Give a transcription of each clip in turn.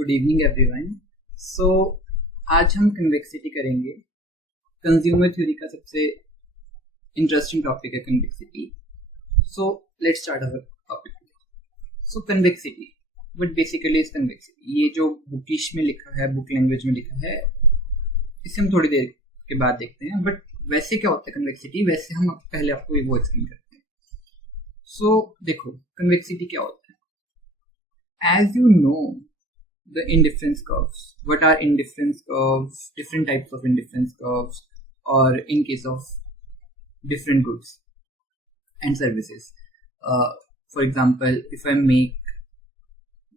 Good evening everyone. सो आज हम convexity करेंगे। कंज्यूमर थ्योरी का सबसे इंटरेस्टिंग टॉपिक है convexity. So let's start our topic. So convexity, what basically is convexity? ये जो बुकिश में लिखा है, बुक लैंग्वेज में लिखा है, इसे हम थोड़ी देर के बाद देखते हैं। बट वैसे क्या होता है कन्वेक्सिटी, वैसे हम पहले आपको वो एक्सप्लेन करते हैं। सो देखो कन्वेक्सिटी क्या होता है। As you know, the indifference curves. What are indifference curves? Different types of indifference curves, or in case of different goods and services. For example, if I make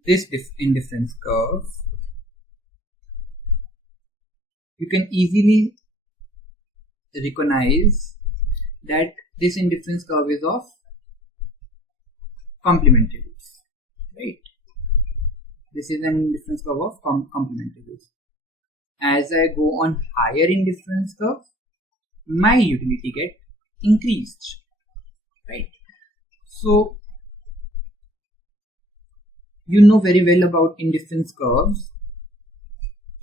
this indifference curve, you can easily recognize that this indifference curve is of complementary goods, right? This is an indifference curve of complementary goods. As I go on higher indifference curve, my utility get increased, right? So you know very well about indifference curves.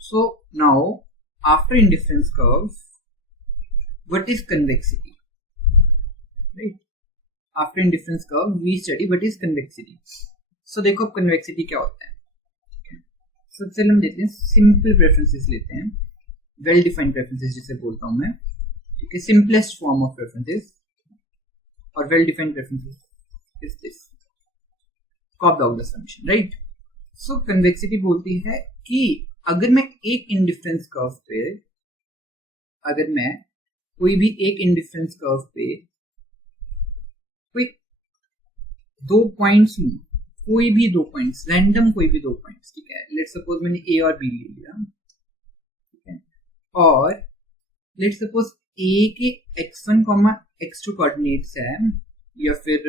So now after indifference curve, what is convexity, right? After indifference curve we study what is convexity. So देखो convexity क्या होता है। सबसे हम लेते हैं simple preferences लेते हैं, वेल डिफाइंड प्रेफरेंसेस जिसे बोलता हूं मैं, ठीक है। सिंपलेस्ट फॉर्म ऑफ प्रेफरेंसेस और well defined preferences is this Cobb Douglas summation, right. So convexity बोलती है कि अगर मैं एक इंडिफरेंस कर्व पे, अगर मैं कोई भी एक इंडिफरेंस कर्व पे कोई दो पॉइंट्स लूं, कोई भी दो पॉइंट्स, रैंडम कोई भी दो पॉइंट्स, ठीक है। लेट्स सपोज मैंने ए और बी ले लिया, ठीक है, और लेट्स सपोज ए के x1, x2 कोऑर्डिनेट्स है, या फिर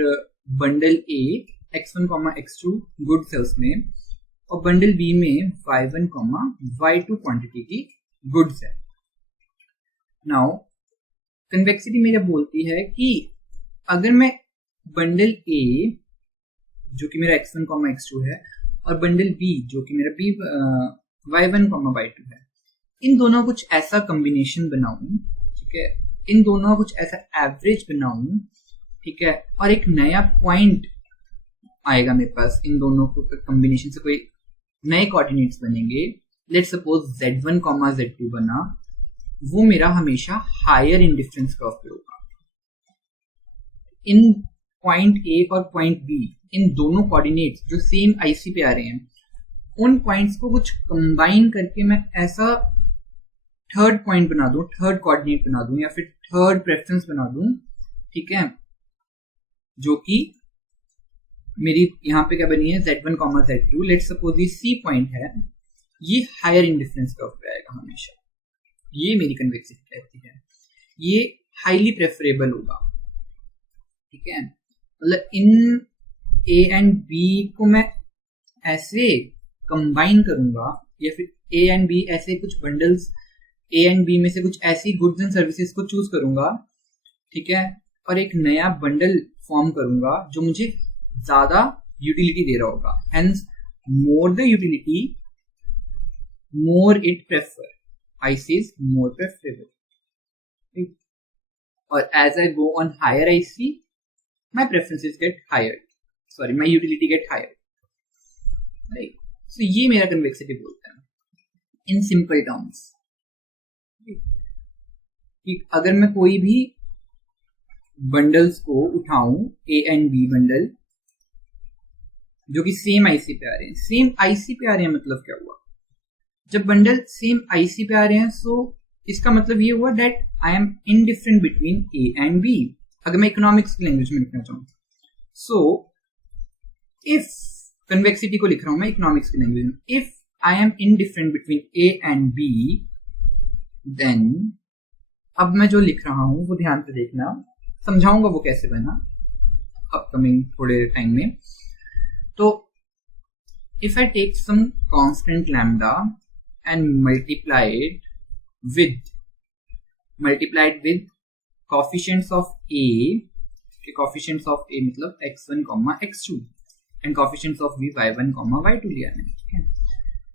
बंडल ए x1, x2 गुड्स है उसमें, और बंडल बी में y1, y2 क्वांटिटी की गुड्स है। नाउ कन्वेक्सिटी मेरा बोलती है कि अगर मैं बंडल ए जो कि मेरा x1, x2 है, और बंडल B जो कि मेरा y1, y2 है, इन दोनों कुछ ऐसा कॉम्बिनेशन बनाऊं, ठीक है, इन दोनों कुछ ऐसा एवरेज बनाऊं, ठीक है, और एक नया पॉइंट आएगा मेरे पास, इन दोनों को कॉम्बिनेशन से कोई नए कोऑर्डिनेट्स बनेंगे। लेट्स सपोज z1, z2 बना, वो मेरा हमेशा हायर इंडिफरेंस कर्व पे होगा। इन पॉइंट ए और पॉइंट बी, इन दोनों कोऑर्डिनेट्स जो सेम आईसी पे आ रहे हैं, उन पॉइंट्स को कुछ कंबाइन करके मैं ऐसा थर्ड पॉइंट बना दूं, थर्ड कोऑर्डिनेट बना दूं, या फिर थर्ड प्रेफरेंस बना दूं, ठीक है, जो कि मेरी यहाँ पे क्या बनी है, z1, z2। लेट्स सपोज ये सी पॉइंट है, ये हायर इंडिफरेंस कर्व पे आएगा हमेशा। ये मेरी कन्वेक्सिटी कहती है, ये हाईली प्रेफरेबल होगा, ठीक है। मतलब इन ए एंड बी को मैं ऐसे कंबाइन करूंगा, या फिर ए एंड बी ऐसे कुछ बंडल्स, ए एंड बी में से कुछ ऐसी गुड्स एंड सर्विसेज को चूज करूंगा, ठीक है, और एक नया बंडल फॉर्म करूंगा जो मुझे ज्यादा यूटिलिटी दे रहा होगा। Hence more the utility, more it prefer, I says more preferable, और as I go on higher I see my preferences get higher, sorry my utility get higher, right? So ये मेरा convexity बोलता है in simple terms, कि अगर मैं कोई भी बंडल्स को उठाऊं, ए एंड बी बंडल जो कि सेम आईसी पे आ रहे हैं, सेम आईसी पे आ रहे हैं, मतलब क्या हुआ, जब बंडल सेम आईसी पे आ रहे हैं, सो इसका मतलब ये हुआ that I am indifferent between A and B। अगर मैं इकोनॉमिक्स की लैंग्वेज में लिखना चाहूँ, सो इफ कन्वेक्सिटी को लिख रहा हूं मैं इकोनॉमिक्स की लैंग्वेज में, if I am indifferent between A and B, then अब मैं जो लिख रहा हूं वो ध्यान से देखना, समझाऊंगा वो कैसे बना अपकमिंग थोड़े टाइम में। तो if I take some constant lambda and multiplied with coefficients of A, के coefficients of A मतलब x1, x2, and coefficients of B y1, y2 लिया मैंने, ठीक है।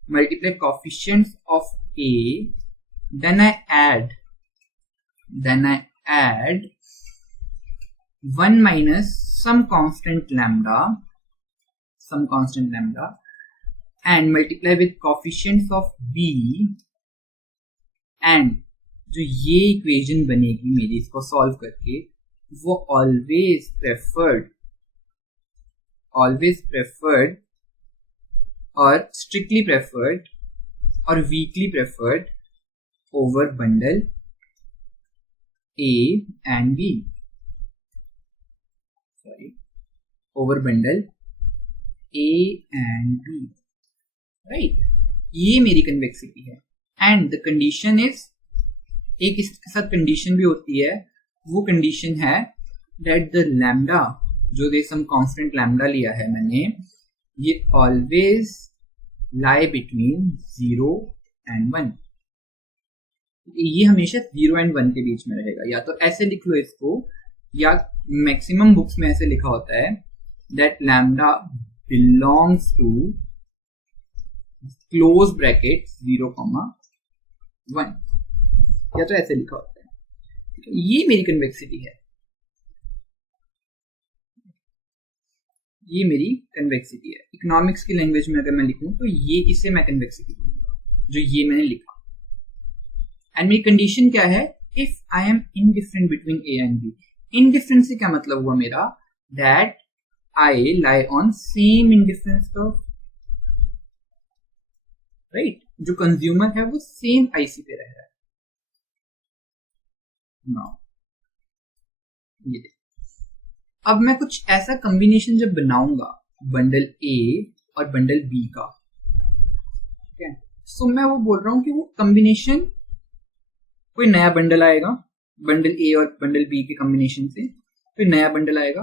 multiply coefficients of A, then I add 1 minus some constant lambda and multiply with coefficients of B, and जो ये equation बनेगी मेरी इसको सॉल्व करके, वो ऑलवेज प्रेफर्ड और स्ट्रिक्टली प्रेफर्ड और weakly preferred over bundle A and B, over bundle A and B, right. ये मेरी कन्वेक्सिटी है। एंड द कंडीशन इज, एक इसके साथ कंडीशन भी होती है, वो कंडीशन है दैट द लैम्डा, जो ये सम कांस्टेंट लैम्डा लिया है मैंने, ये ऑलवेज लाई बिटवीन 0 and 1। ये हमेशा 0 and 1 के बीच में रहेगा। या तो ऐसे लिख लो इसको, या मैक्सिमम बुक्स में ऐसे लिखा होता है that lambda belongs to close bracket 0,1, या तो ऐसे लिखा होता है। ये मेरी कन्वेक्सिटी है, ये मेरी कन्वेक्सिटी है। इकोनॉमिक्स की लैंग्वेज में अगर मैं लिखूं तो ये, इसे मैं कन्वेक्सिटी कहूंगा, जो ये मैंने लिखा। एंड मेरी कंडीशन क्या है, if I am indifferent between A and B. Indifferent से क्या मतलब हुआ मेरा, that I lie on same indifference curve, right. जो कंज्यूमर है वो सेम आईसी पे रह रहा है। नाउ ये देखो, अब मैं कुछ ऐसा कॉम्बिनेशन जब बनाऊंगा बंडल ए और बंडल बी का, ठीक है, सो मैं वो बोल रहा हूं कि वो कॉम्बिनेशन, कोई नया बंडल आएगा बंडल ए और बंडल बी के कॉम्बिनेशन से, कोई नया बंडल आएगा,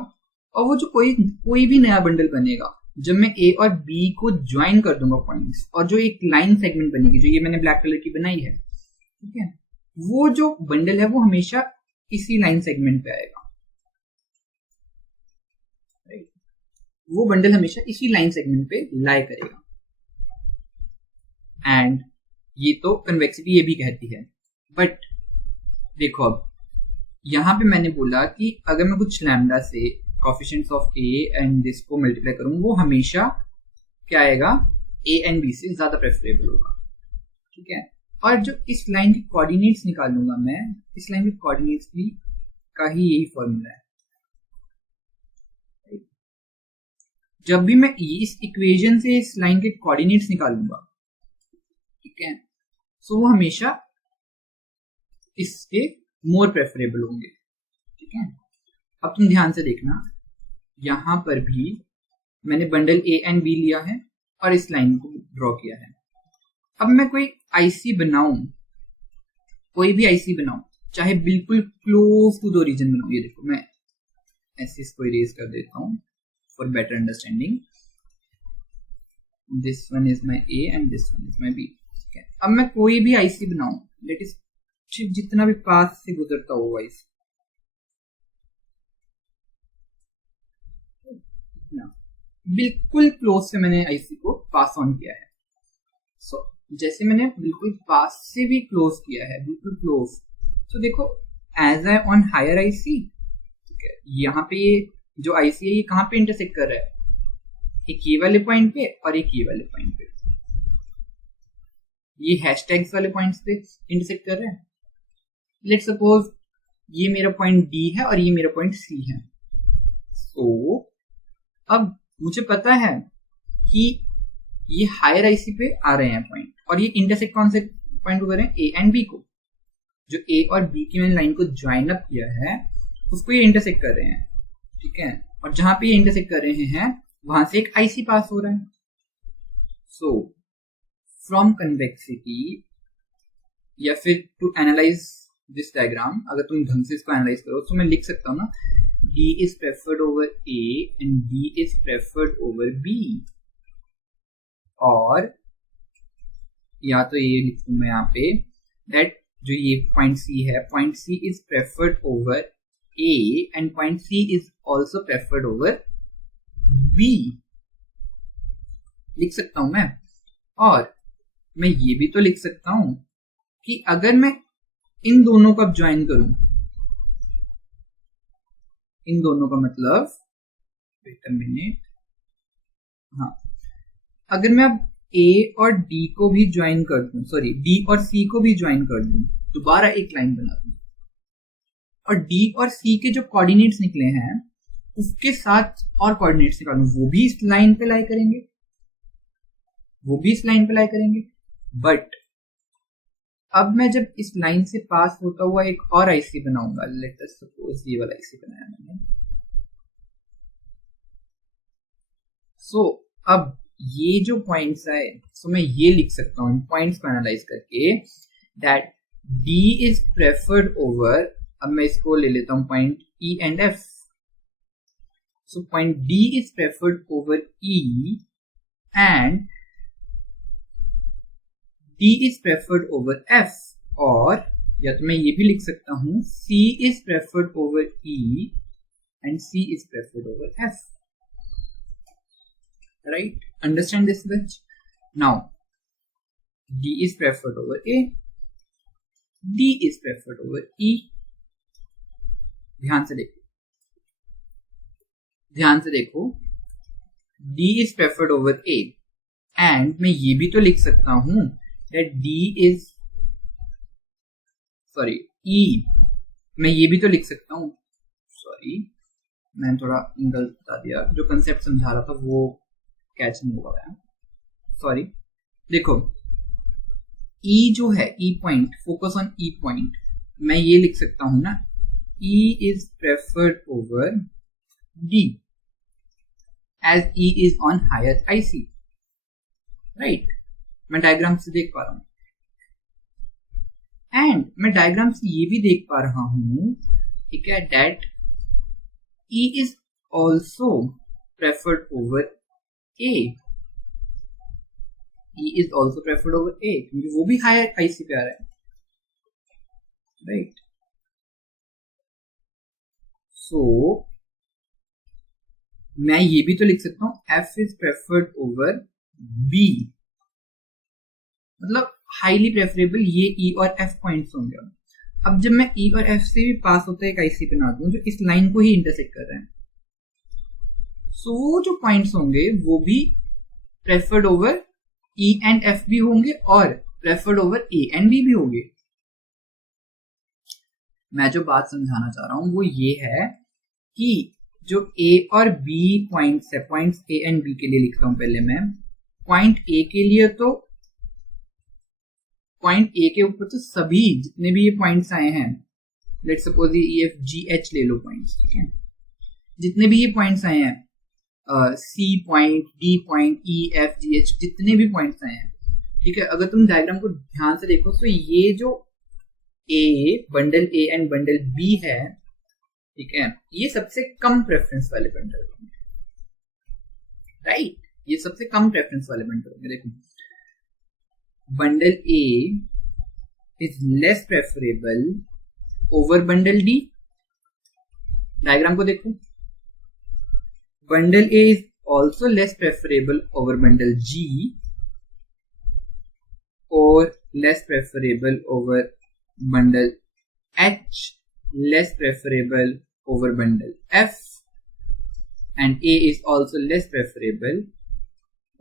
और वो जो कोई भी नया बंडल बनेगा, जब मैं ए और बी को ज्वाइन कर दूंगा पॉइंट्स, और जो एक लाइन सेगमेंट बनेगी, जो ये मैंने ब्लैक कलर की बनाई है, ठीक है, वो जो बंडल है वो हमेशा इसी लाइन सेगमेंट पे आएगा, राइट। वो बंडल हमेशा इसी लाइन सेगमेंट पे लाई करेगा। एंड ये तो कन्वेक्सिटी ये भी कहती है। बट देखो, अब यहां पे मैंने बोला कि अगर मैं कुछ लैम्डा से coefficients of A and this को मल्टीप्लाई करूं, वो हमेशा क्या आएगा, ए एंड बी से ज्यादा प्रेफरेबल होगा, ठीक है। और जो इस लाइन के कोऑर्डिनेट्स निकालूंगा मैं, इस लाइन के कोऑर्डिनेट्स भी का ही यही फॉर्मूला है। जब भी मैं इस इक्वेशन से इस लाइन के कोऑर्डिनेट्स निकालूंगा, ठीक है, सो वो हमेशा इसके मोर प्रेफरेबल होंगे, ठीक है। अब तुम ध्यान से देखना, यहां पर भी मैंने बंडल ए एंड बी लिया है और इस लाइन को ड्रॉ किया है। अब मैं कोई आईसी बनाऊं, कोई भी आईसी बनाऊं, चाहे बिल्कुल क्लोज टू द ओरिजिन बनाऊं, ये देखो मैं ऐसे इसको इरेज कर देता हूं for better understanding. This one is my A and this one is my B, ठीक है। अब मैं कोई भी आईसी बनाऊं, दैट इज जितना भी पास से गुजरता हो वाइस, बिल्कुल क्लोज से मैंने आईसी को पास ऑन किया है। सो जैसे मैंने बिल्कुल पास से भी क्लोज किया है, बिल्कुल क्लोज, तो देखो as I on higher IC, ठीक है, यहाँ पे ये जो आईसी है ये कहाँ पे इंटरसेक्ट कर रहा है, एक ये वाले पॉइंट पे और एक ये वाले पॉइंट पे, ये हैशटैग्स वाले पॉइंट्स पे इंटरसेक्ट कर रहे हैं। लेट्स सपोज ये मेरा पॉइंट डी है और ये मेरा पॉइंट सी है। तो अब मुझे पता है कि ये हायर आईसी पे आ रहे हैं पॉइंट, और ये इंटरसेक्ट कौन से पॉइंट को कर रहे हैं, ए एंड बी को। जो ए और बी की मैंने लाइन को ज्वाइन अप किया है उसको ये इंटरसेक्ट कर रहे हैं, ठीक है। और जहां पे ये इंटरसेक्ट कर रहे हैं वहां से एक आईसी पास हो रहा है। सो फ्रॉम कन्वेक्सिटी, या फिर टू एनालाइज दिस डायग्राम, अगर तुम ढंग से इसको एनालाइज करो तो मैं लिख सकता हूँ ना, D is preferred over A and B is preferred over B, और या तो ये लिखूं मैं यहाँ पे that जो ये पॉइंट C है, point C is preferred over A and point C is also preferred over B, लिख सकता हूं मैं। और मैं ये भी तो लिख सकता हूं कि अगर मैं इन दोनों को अब ज्वाइन करूं, इन दोनों का मतलब, वेट अ मिनट, हाँ, अगर मैं अब A और D को भी ज्वाइन कर दूं, सॉरी D और C को भी ज्वाइन कर दूं, दोबारा एक लाइन बना दूं, और D और C के जो कोऑर्डिनेट्स निकले हैं उसके साथ और कोऑर्डिनेट्स निकालूं, वो भी इस लाइन पे लाई करेंगे, वो भी इस लाइन पे लाई करेंगे। बट अब मैं जब इस लाइन से पास होता हुआ एक और आईसी बनाऊंगा, लेट अस सपोज ये वाला आईसी बनाया मैंने, सो अब ये जो पॉइंट्स आए, सो मैं ये लिख सकता हूँ पॉइंट्स को एनालाइज करके, that D is preferred over, अब मैं इसको ले लेता हूँ point E and F, so point D is preferred over E and D is preferred over F, और या तो मैं ये भी लिख सकता हूं C is preferred over E and C is preferred over F. Right? Understand this much? Now D is preferred over A, D is preferred over E. ध्यान से देखो, ध्यान से देखो, D is preferred over A, and मैं ये भी तो लिख सकता हूं that D is, sorry E, मैं ये भी तो लिख सकता हूँ, सॉरी मैंने थोड़ा गलत बता दिया, जो कंसेप्ट समझा रहा था वो कैच नहीं हुआ है, सॉरी। देखो E जो है, E point, focus on E point, मैं ये लिख सकता हूं ना, E is preferred over D as E is on higher IC, right? मैं डायग्राम से देख पा रहा हूं, एंड मैं डायग्राम से ये भी देख पा रहा हूं, ठीक है, that E is also preferred over A, E is also preferred over A, क्योंकि वो भी हायर IC पे आ रहा है, राइट? सो मैं ये भी तो लिख सकता हूं F is preferred over B, मतलब हाईली प्रेफरेबल ये E और F पॉइंट्स होंगे। अब जब मैं E और F से भी पास होता है एक IC बना दूं जो इस लाइन को ही इंटरसेक्ट कर रहे हैं, सो वो जो पॉइंट्स होंगे वो भी preferred over E and F भी होंगे और preferred over A and B भी होंगे। मैं जो बात समझाना चाह रहा हूं वो ये है कि जो A और B पॉइंट्स है, पॉइंट्स A एंड B के लिए लिखता हूं पहले मैं, पॉइंट A के लिए तो पॉइंट A के ऊपर तो सभी जितने भी ये पॉइंट्स आए हैं, लेट सपोज ये E F G H ले लो पॉइंट्स, ठीक है, जितने भी ये पॉइंट्स आए हैं, C point, D point, E F G H, जितने भी पॉइंट्स आए हैं, ठीक है, अगर तुम डायग्राम को ध्यान से देखो तो ये जो A, bundle A and bundle B है, ठीक है, ये सबसे कम प्रेफरेंस वाले बंडल होंगे, राइट? ये सबसे कम प्रेफरेंस वाले बंडल होंगे। देखो bundle A is less preferable over bundle D, diagram को देखो, bundle A is also less preferable over bundle G or less preferable over bundle H, less preferable over bundle F, and A is also less preferable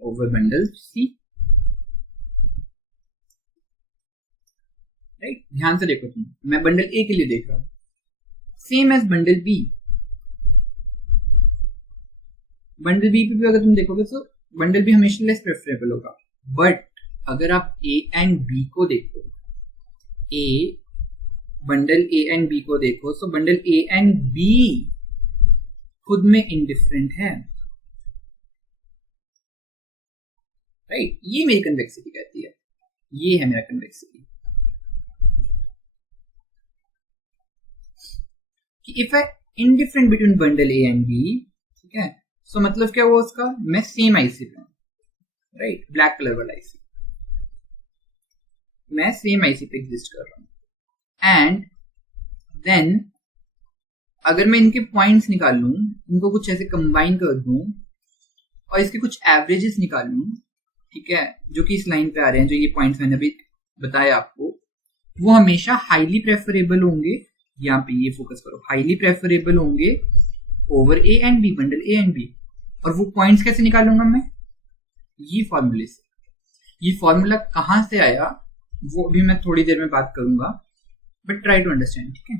over bundle C, right? ध्यान से देखो तुम, मैं bundle A के लिए देख रहा हूं, same as bundle B। Bundle B पे भी अगर तुम देखोगे तो बंडल बी हमेशा लेस प्रेफरेबल होगा, बट अगर आप ए एंड बी को देखो, बंडल ए एंड बी को देखो, तो बंडल ए एंड बी खुद में इंडिफरेंट है, राइट? ये मेरी कन्वेक्सिटी कहती है, ये है मेरा कन्वेक्सिटी कि if I indifferent between bundle A and B, ठीक है, सो मतलब क्या हुआ उसका, मैं सेम आईसी पे हूं, राइट? ब्लैक कलर वाला आईसी, मैं सेम आईसी पे एग्जिस्ट कर रहा हूं, एंड देन अगर मैं इनके पॉइंट्स निकाल लूं, इनको कुछ ऐसे कंबाइन कर दूं और इसके कुछ एवरेजेस निकाल लूं, ठीक है, जो कि इस लाइन पे आ रहे हैं, जो ये पॉइंट्स मैंने अभी बताया आपको, वो हमेशा हाईली प्रेफरेबल होंगे, यहाँ पे ये फोकस करो, हाईली प्रेफरेबल होंगे over A and B, bundle A and B. और वो पॉइंट्स कैसे निकालूंगा मैं? ये फॉर्मूले से। ये फॉर्मूला कहां से आया वो भी मैं थोड़ी देर में बात करूंगा, बट ट्राई टू अंडरस्टैंड, ठीक है।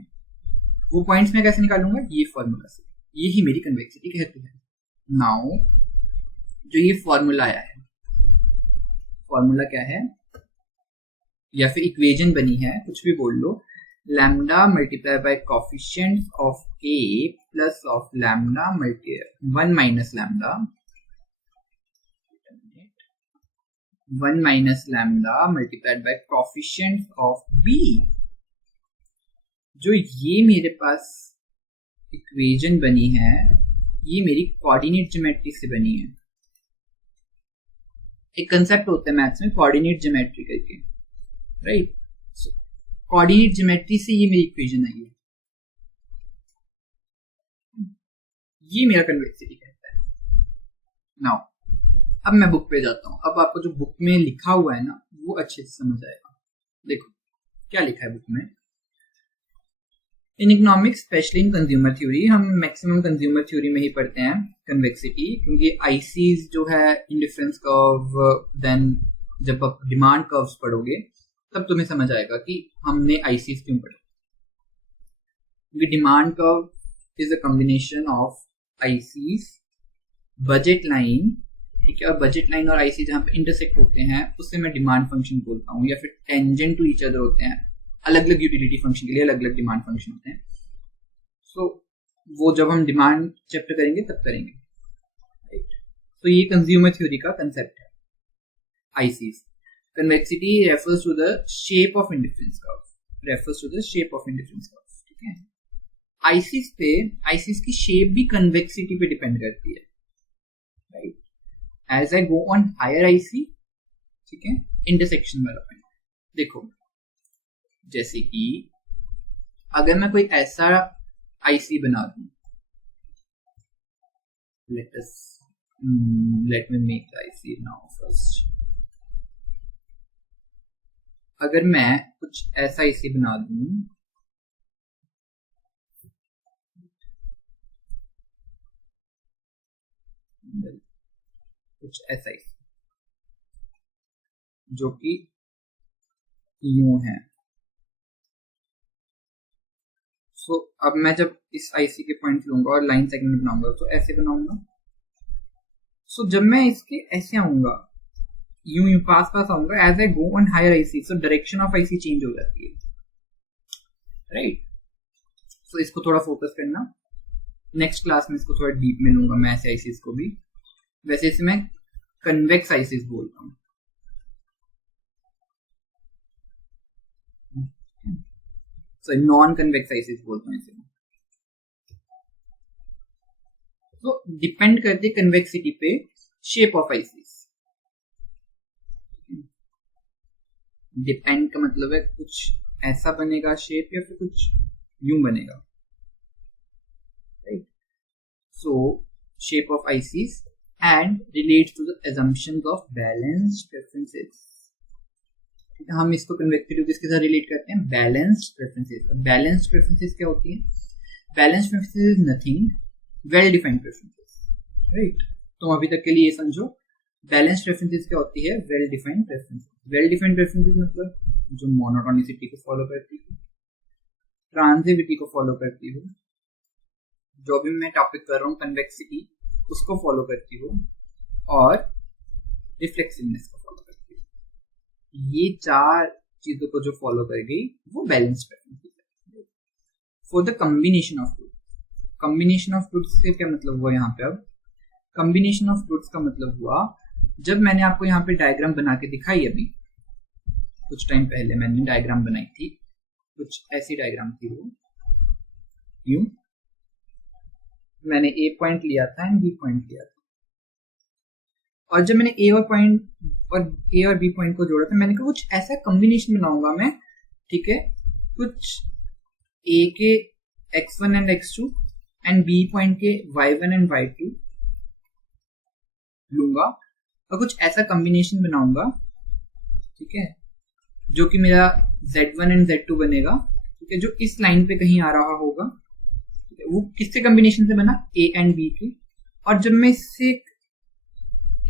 वो पॉइंट्स में कैसे निकालूंगा? ये फॉर्मूला से। यही मेरी कन्वेक्सिटी कहती है। नाउ जो ये फॉर्मूला आया है, फॉर्मूला क्या है या फिर इक्वेशन बनी है, कुछ भी बोल लो, lambda multiply by coefficient of A plus of lambda multi 1 minus lambda 1 minus lambda multiplied by coefficient of B. जो ये मेरे पास इक्वेशन बनी है, ये मेरी कोऑर्डिनेट ज्योमेट्री से बनी है। एक कंसेप्ट होता है मैथ्स में कोऑर्डिनेट ज्योमेट्री करके, राइट। कोऑर्डिनेट ज्योमेट्री से ये मेरी इक्वेशन आई है, ये मेरा कन्वेक्सिटी कहता है। नाउ अब मैं बुक पे जाता हूं। अब आपको जो बुक में लिखा हुआ है ना, वो अच्छे से समझ आएगा। देखो क्या लिखा है बुक में। In economics, specially in consumer theory, हम मैक्सिमम कंज्यूमर थ्योरी में ही पढ़ते हैं कन्वेक्सिटी, क्योंकि आईसीज जो है, इंडिफरेंस कर्व, देन जब आप डिमांड कर्व्स पढ़ोगे तब तुम्हें समझ आएगा कि हमने आईसीज क्यों पढ़ा। क्योंकि demand curve is a combination of ICs, budget line, ठीक है, और बजट लाइन और आईसी जहां पे इंटरसेक्ट होते हैं उससे मैं डिमांड फंक्शन बोलता हूँ, या फिर टेंजेंट टू ईच अदर होते हैं। अलग अलग यूटिलिटी फंक्शन के लिए अलग अलग डिमांड फंक्शन होते हैं। सो वो जब हम डिमांड चैप्टर करेंगे तब करेंगे, राइट। तो ये कंज्यूमर थ्योरी का कंसेप्ट है ICs. Convexity refers to the shape of indifference curve, refers to the shape of indifference curve, ठीक है। आईसीज की शेप भी कन्वेक्सिटी पे डिपेंड करती है, right. As I go on higher IC, ठीक है, इंटरसेक्शन वाला पॉइंट देखो, जैसे कि अगर मैं कोई ऐसा आईसी बना दूं, let me make the IC now first। अगर मैं कुछ ऐसा आईसी बना दूं, कुछ ऐसा आईसी जो कि यूं है। सो अब मैं जब इस आईसी के पॉइंट लूंगा और लाइन सेगमेंट बनाऊंगा तो ऐसे बनाऊंगा। सो जब मैं इसके ऐसे आऊंगा, यूं यूं पास आऊंगा, as I go on higher IC, so direction of IC change हो जाती है, राइट। सो इसको थोड़ा फोकस करना, नेक्स्ट क्लास में इसको थोड़ा डीप में लूंगा मैं ऐसे आईसीज को भी। वैसे इसे मैं कन्वेक्स आईसीज बोलता हूँ, सो नॉन कन्वेक्स आईसीज बोलता हूँ इसे। तो डिपेंड करती है कन्वेक्सिटी पे शेप ऑफ आईसीज। डिपेंड का मतलब है कुछ ऐसा बनेगा शेप या फिर कुछ यूं बनेगा, right. So shape of ICs and relates to the assumptions of balanced preferences. हम इसको कन्वेक्सिटी किसके साथ रिलेट करते हैं? Balanced preferences. बैलेंस्ड प्रेफरेंसेस क्या होती है? Balanced preferences is nothing well defined preferences, right. तो अभी तक के लिए ये समझो, बैलेंस्ड प्रेफरेंसेस क्या होती है? Well defined preferences. Well defined preferences मतलब जो मोनोटोनिसिटी को फॉलो करती है, ट्रांजिटिविटी को फॉलो करती हो, जो भी मैं टॉपिक कर रहा हूँ कन्वेक्सिटी उसको फॉलो करती हो, और रिफ्लेक्सिवनेस को फॉलो करती हो। ये चार चीजों को जो फॉलो कर गई वो बैलेंस्ड प्रेफरेंसेस है। For the combination of goods, combination of goods से क्या मतलब हुआ यहाँ पे? अब कॉम्बिनेशन ऑफ गुड्स का मतलब हुआ, जब मैंने आपको यहाँ पे डायग्राम बना के दिखाई, अभी कुछ टाइम पहले मैंने डायग्राम बनाई थी, कुछ ऐसी डायग्राम थी वो, यूं मैंने ए पॉइंट लिया था एंड बी पॉइंट लिया था, और जब मैंने ए और बी पॉइंट को जोड़ा था, मैंने कहा कुछ ऐसा कॉम्बिनेशन बनाऊंगा मैं, ठीक है, कुछ ए के x1 and x2 and B point के y1 एंड y2 लूंगा, और कुछ ऐसा कॉम्बिनेशन बनाऊंगा, ठीक है, जो कि मेरा Z1 एंड Z2 बनेगा, ठीक है, जो इस लाइन पे कहीं आ रहा होगा, ठीक है, वो किससे कॉम्बिनेशन से बना, A एंड B के, और जब मैं इससे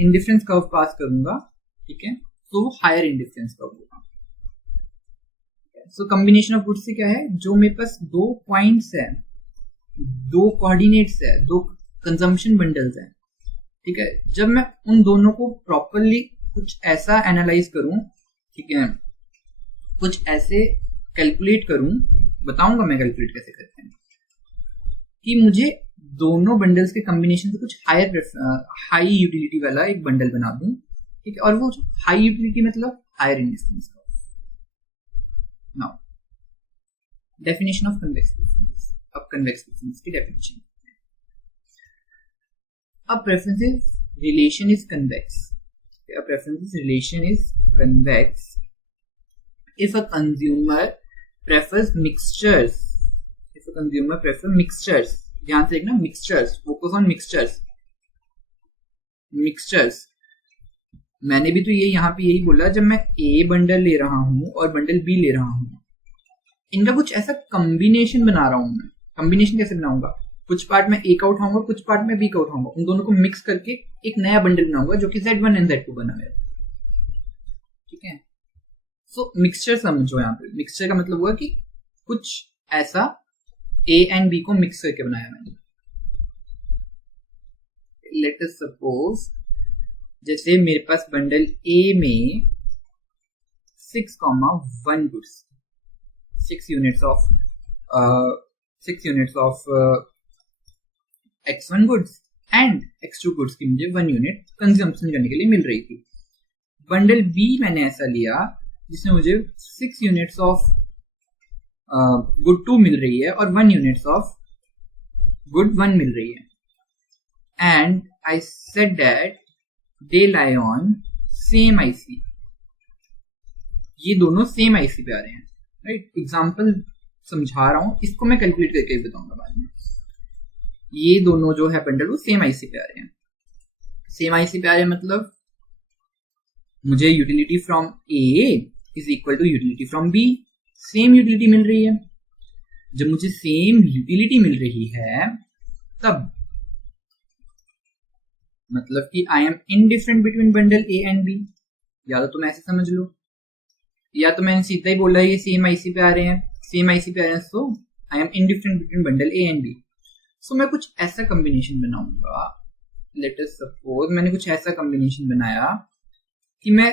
इंडिफरेंस कर्व पास करूंगा, ठीक है, तो वो हायर इंडिफरेंस कर्व होगा। सो कॉम्बिनेशन ऑफ गुड्स से क्या है, जो मेरे पास दो पॉइंट्स है, दो कोऑर्डिनेट्स है, दो कंजम्पशन बंडल्स है, ठीक है, जब मैं उन दोनों को प्रॉपरली कुछ ऐसा एनालाइज करूं, ठीक है, कुछ ऐसे कैलकुलेट करूं, बताऊंगा मैं कैलकुलेट कैसे करते हैं, कि मुझे दोनों बंडल्स के कॉम्बिनेशन से कुछ हाई यूटिलिटी वाला एक बंडल बना दूं, ठीक है, और वो हाई यूटिलिटी मतलब higher indifference curve. Now definition of convex difference, अब कन्वेक्स डिफरेंस की definition. A preferences relation is convex. A preferences relation is convex if a consumer prefers mixtures. If a consumer prefers mixtures, ध्यान से देखना, mixtures, focus on mixtures. Mixtures, मैंने भी तो ये यहाँ पे यही बोला, जब मैं A बंडल ले रहा हूँ और बंडल B ले रहा हूँ, इनका कुछ ऐसा कॉम्बिनेशन बना रहा हूँ मैं। कॉम्बिनेशन कैसे बनाऊंगा, कुछ पार्ट में A का उठाऊंगा, कुछ पार्ट में B का उठाऊंगा, उन दोनों को मिक्स करके एक नया बंडल बनाऊंगा जो कि Z1 एंड Z2 बना मेरा, ठीक है। सो मिक्सचर समझो, यहाँ पे मिक्सचर का मतलब हुआ कि कुछ ऐसा A एंड B को मिक्स करके बनाया मैंने। लेट अस सपोज, जैसे मेरे पास बंडल A में 6,1 goods, 6 units of X1 goods and X2 goods की मुझे 1 यूनिट कंजम्पशन करने के लिए मिल रही थी। बंडल B मैंने ऐसा लिया जिसमें मुझे 6 यूनिट्स ऑफ गुड 2 मिल रही है और 1 यूनिट्स ऑफ गुड 1 मिल रही है, and I said that they lie on same IC। ये दोनों सेम IC पे आ रहे हैं, राइट। एग्जाम्पल समझा रहा हूं, इसको मैं कैलकुलेट करके बताऊंगा बाद में। ये दोनों जो है बंडल वो सेम IC पे आ रहे हैं। सेम IC पे आ रहे हैं मतलब मुझे utility from A is equal to utility from B, same utility मिल रही है। जब मुझे सेम यूटिलिटी मिल रही है तब मतलब कि आई am indifferent between bundle A and B। या तो तुम ऐसे समझ लो, या तो मैंने सीधा ही बोला ये सेम IC पे आ रहे हैं, सेम IC पे आ रहे हैं, so I am indifferent between bundle A and B। सो मैं कुछ ऐसा कॉम्बिनेशन बनाऊंगा, लेट अस सपोज मैंने कुछ ऐसा कॉम्बिनेशन बनाया कि मैं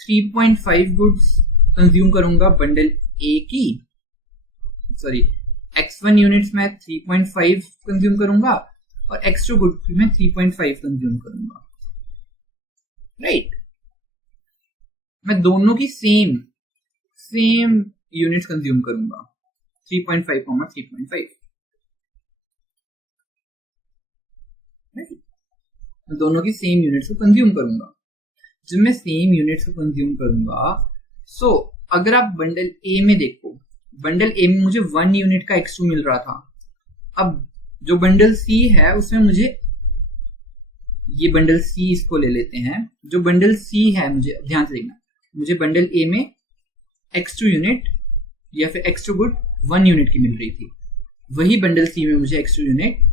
3.5 गुड्स कंज्यूम करूंगा बंडल A की, सॉरी X1 यूनिट्स में 3.5 कंज्यूम करूंगा और X2 गुड की मैं 3.5 कंज्यूम करूंगा, राइट। मैं दोनों की सेम यूनिट्स कंज्यूम करूंगा, 3.5, 3.5, मैं दोनों की सेम यूनिट्स को कंज्यूम करूंगा। जब मैं सेम यूनिट्स को कंज्यूम करूंगा, सो अगर आप बंडल A में देखो, बंडल A में मुझे 1 यूनिट का X2 मिल रहा था। अब जो बंडल C है उसमें मुझे, ये बंडल C इसको ले लेते हैं, जो बंडल C है मुझे ध्यान से देखना, मुझे बंडल A में X2 यूनिट या फिर X2 गुड 1 यूनिट की मिल रही थी, वही बंडल C में मुझे X2 यूनिट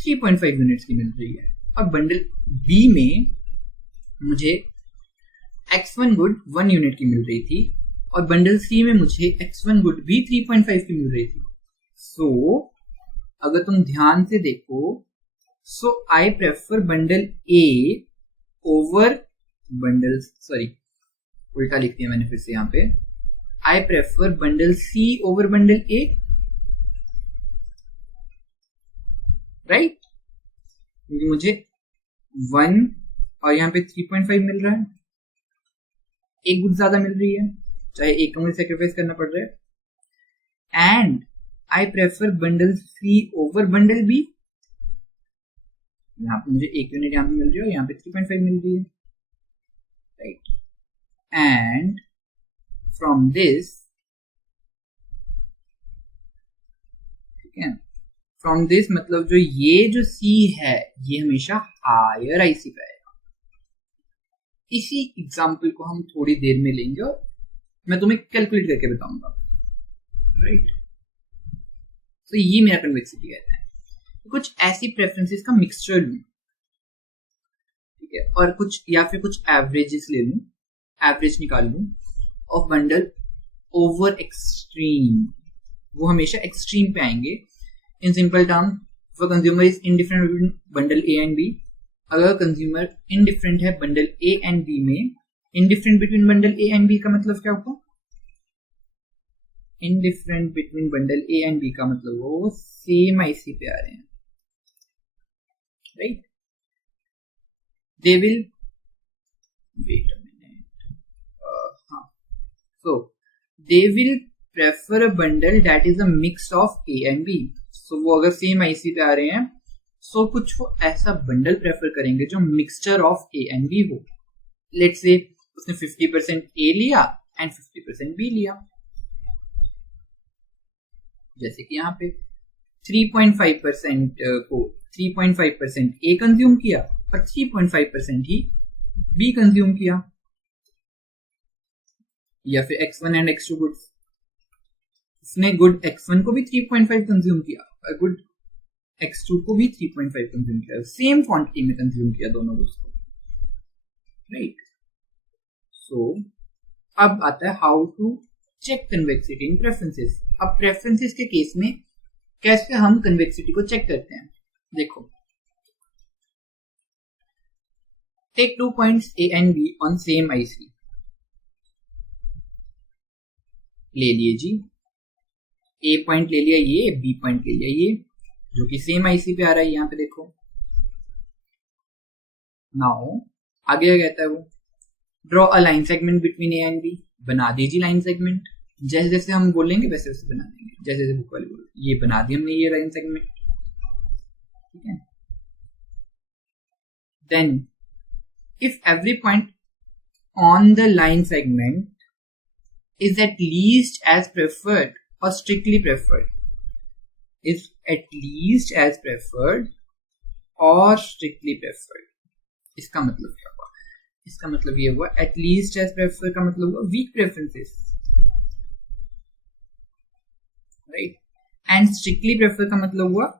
3.5 यूनिट्स की मिल रही है। अब बंडल B में मुझे X1 गुड 1 यूनिट की मिल रही थी और बंडल C में मुझे X1 गुड भी 3.5 की मिल रही थी। सो अगर तुम ध्यान से देखो, so I prefer bundle A over bundle, sorry उल्टा लिख दिया मैंने फिर से यहाँ पे, I prefer bundle C over bundle A, right, क्योंकि मुझे 1 और यहाँ पे 3.5 मिल रहा है, एक गुड ज्यादा मिल रही है, चाहे एक का मुझे सेक्रीफाइस करना पड़ रहा है, and I prefer bundle C over bundle B। यहाँ पे मुझे एक यूनिट यहाँ पे मिल रही है और यहाँ पे 3.5 मिल रही है, राइट। एंड फ्रॉम दिस, ठीक है, फ्रॉम दिस मतलब जो ये जो C है ये हमेशा हायर IC पे आएगा, इसी एग्जाम्पल को हम थोड़ी देर में लेंगे और मैं तुम्हें कैलकुलेट करके बताऊंगा, राइट। तो ये मेरा कन्वेक्सिटी कहता है। तो कुछ ऐसी प्रेफरेंसेस का मिक्सचर लूं, ठीक है, और कुछ या फिर कुछ एवरेजेस ले लूं, एवरेज निकाल लूं ऑफ बंडल ओवर एक्सट्रीम। वो हमेशा एक्सट्रीम पे आएंगे। In simple term, if a consumer is indifferent between bundle A and B, अगर कंज्यूमर इनडिफरेंट है बंडल A and B में, indifferent between bundle A and B का मतलब क्या होगा? Indifferent between bundle A and B का मतलब वो सेम आईसी पे आ रहे हैं, right. They will wait a minute, हाँ, so they will prefer a bundle that is a mix of A and B। तो वो अगर सेम आईसी पे आ रहे हैं, सो कुछ वो ऐसा बंडल प्रेफर करेंगे जो mixture of A and B हो। लेट्स से उसने 50% ए लिया एंड 50% बी लिया, जैसे कि यहाँ पे 3.5% को 3.5% ए कंज्यूम किया और 3.5% ही बी कंज्यूम किया। या फिर x1 एंड x2 गुड्स, उसने गुड x1 को भी 3.5 कंज्यूम किया, गुड x2 को भी 3.5 कंज्यूम किया, सेम क्वांटिटी में कंज्यूम किया दोनों गुड्स को, राइट। सो अब आता है how to check convexity in preferences. अब प्रेफरेंसेस के केस में कैसे हम कन्वेक्सिटी को चेक करते हैं, देखो। Take 2 points A and B on same IC, ले लिए जी, A पॉइंट ले लिया ये, B पॉइंट ले लिया ये, जो कि सेम आईसी पे आ रहा है, यहाँ पे देखो। नाउ आगे क्या कहता है वो, draw a line segment between A and B। बना दीजिए लाइन सेगमेंट, जैसे जैसे हम बोलेंगे वैसे वैसे बना देंगे, जैसे जैसे बुक वाले बोल, ये बना दी हमने ये लाइन सेगमेंट, ठीक है। Then if every point on the line segment is at least as preferred or strictly preferred, is at least as preferred or strictly preferred। इसका मतलब क्या हुआ? इसका मतलब ये हुआ at least as preferred का मतलब हुआ weak preferences, right, and strictly preferred का मतलब हुआ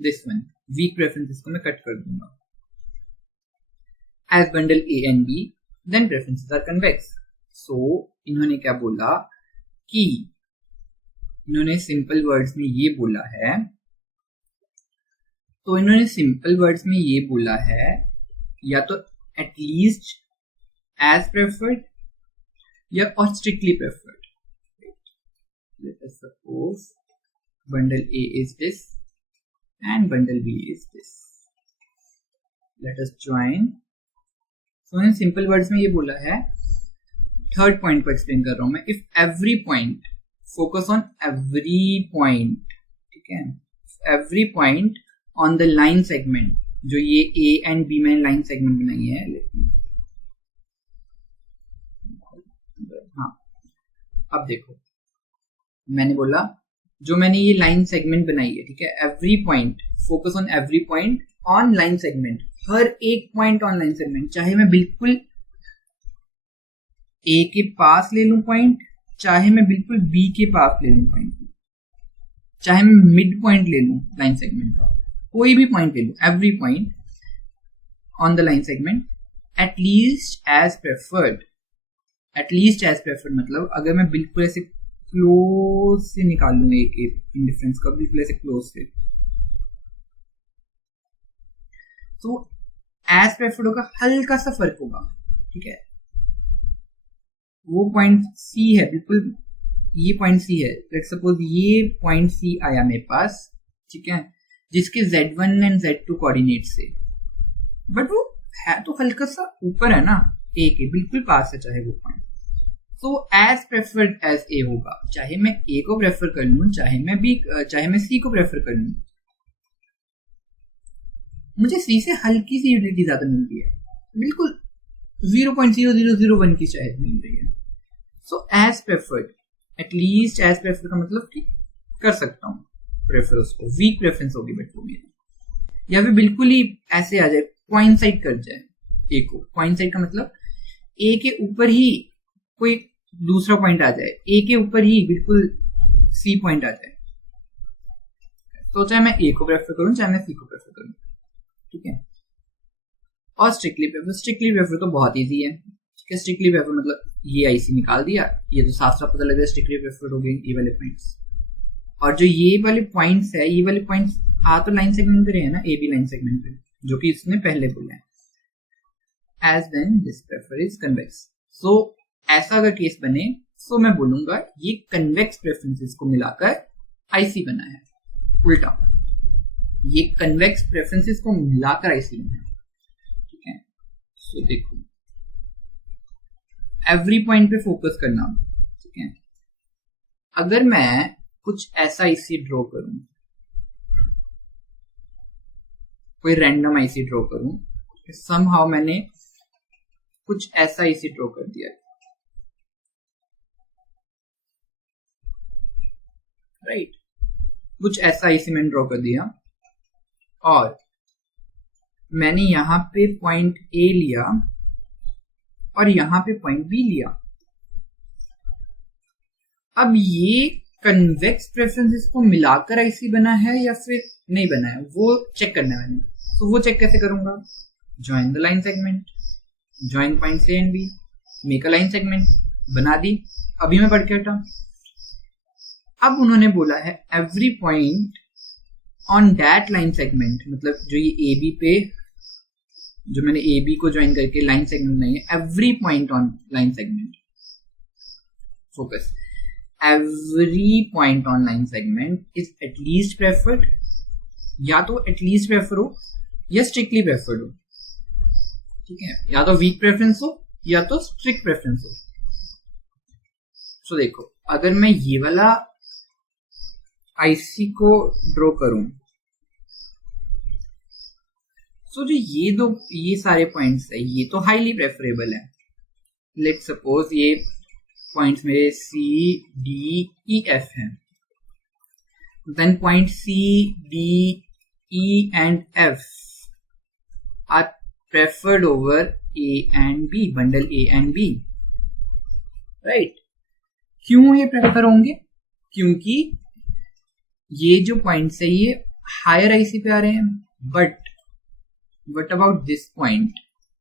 this one, weak preferences को मैं कट कर दूंगा। as bundle A and B then preferences are convex। सो इन्होंने क्या बोला कि इन्होंने सिंपल वर्ड्स में ये बोला है, तो इन्होंने सिंपल वर्ड्स में ये बोला है या तो एटलीस्ट एज प्रेफर्ड या और strictly preferred. Late us suppose bundle A is this and bundle B is this, let us join। सो इन्होंने सिंपल वर्ड्स में ये बोला है, थर्ड पॉइंट को एक्सप्लेन कर रहा हूं मैं, if every point, focus on every point, ठीक है, every point on the line segment, जो ये A एंड B में लाइन सेगमेंट बनाई है, हाँ। अब देखो मैंने बोला जो मैंने ये लाइन सेगमेंट बनाई है, ठीक है, every point, focus on every point on line segment, हर एक पॉइंट ऑन लाइन सेगमेंट, चाहे मैं बिल्कुल A के पास ले लूं पॉइंट, चाहे मैं बिल्कुल B के पास ले लूं पॉइंट, चाहे मैं मिड पॉइंट ले लूं लाइन सेगमेंट का, कोई भी पॉइंट ले लूं, every point on the line segment at least as preferred. At least as preferred मतलब अगर मैं बिल्कुल ऐसे क्लोज से निकाल लूं एक इंडिफरेंस का, बिल्कुल ऐसे क्लोज से, तो एज प्रेफर्ड होगा, हल्का सा फर्क होगा, ठीक है। वो पॉइंट C है, बिल्कुल ये पॉइंट C है, लेट्स सपोज ये पॉइंट C आया मेरे पास, ठीक है, जिसके Z1 एंड Z2 कोऑर्डिनेट से, बट वो है तो हल्का सा ऊपर है ना A के, बिल्कुल पास है चाहे वो पॉइंट, तो एज प्रेफर्ड एज A होगा, चाहे मैं A को प्रेफर कर लूं, चाहे मैं C को प्रेफर कर लूं, मुझे C से हल्की सी यूटिलिटी ज्यादा मिल रही है, बिल्कुल 0.0001 की शायद मिल रही है। So as preferred, at least as preferred का मतलब कि कर सकता हूँ प्रेफर उसको, वीक प्रेफरेंस होगी बट वो मेरी, या फिर बिल्कुल ही ऐसे आ जाए, कोइंसाइड कर जाए, ए को, पॉइंट साइड का मतलब ए के ऊपर ही कोई दूसरा पॉइंट आ जाए, ए के ऊपर ही बिल्कुल सी पॉइंट आ जाए, तो चाहे मैं ए को प्रेफर करूं चाहे मैं सी को प्रेफर करूं, ठीक है। और स्ट्रिक्टली प्रेफर तो बहुत इजी है, ठीक है। स्ट्रिक्टली प्रेफर मतलब ये आईसी निकाल दिया, ये तो साफ साफ पता लग रहा है स्ट्रिक्टली प्रेफर हो गई ये वाले पॉइंट्स। और जो ये वाले पॉइंट्स है, ये वाले पॉइंट्स आ तो लाइन सेगमेंट पे रहे हैं ना, ए बी लाइन सेगमेंट पे, जो कि इसने पहले बोला है, as then this prefer is convex. So ऐसा अगर केस बने तो मैं बोलूंगा ये कन्वेक्स प्रेफरेंसेस को मिलाकर आईसी बना है। उल्टा, ये कन्वेक्स प्रेफरेंसेस को मिलाकर आईसी बना है, ठीक है। सो देखो, एवरी पॉइंट पे फोकस करना, ठीक है। अगर मैं कुछ ऐसा आईसी ड्रॉ करूं, कोई रैंडम आईसी ड्रॉ करूं, समहाउ मैंने कुछ ऐसा आईसी ड्रॉ कर दिया, राइट, कुछ ऐसा आईसी मैंने ड्रॉ कर दिया, और मैंने यहां पे पॉइंट ए लिया और यहां पे पॉइंट बी लिया। अब ये कन्वेक्स प्रेफरेंसेस को मिलाकर आईसी बना है या फिर नहीं बना है, वो चेक करना है मैंने। तो वो चेक कैसे करूंगा? Join the line segment, join point A and B, make a line segment, बना दी। अभी मैं पढ़ के हटा। अब उन्होंने बोला है every point on that line segment, मतलब जो ये ए बी पे, जो मैंने ए बी को ज्वाइन करके लाइन सेगमेंट नहीं है, every point on line segment, focus, every point on line segment is at least preferred, या तो एटलीस्ट प्रेफर हो या स्ट्रिक्टली प्रेफर्ड हो, ठीक है। या तो वीक प्रेफरेंस हो या तो स्ट्रिक्ट प्रेफरेंस हो। सो देखो, अगर मैं ये वाला आईसी को ड्रॉ करूं, सो जो ये सारे पॉइंट्स है, ये तो हाईली प्रेफरेबल है। लेट्स सपोज ये पॉइंट्स मेरे सी डी ई एफ हैं, then point C D E and F are preferred over A and B, bundle A and B, right. क्यों ये प्रेफर होंगे? क्योंकि ये जो पॉइंट्स है ये हायर आईसी पे आ रहे हैं। But what about this point?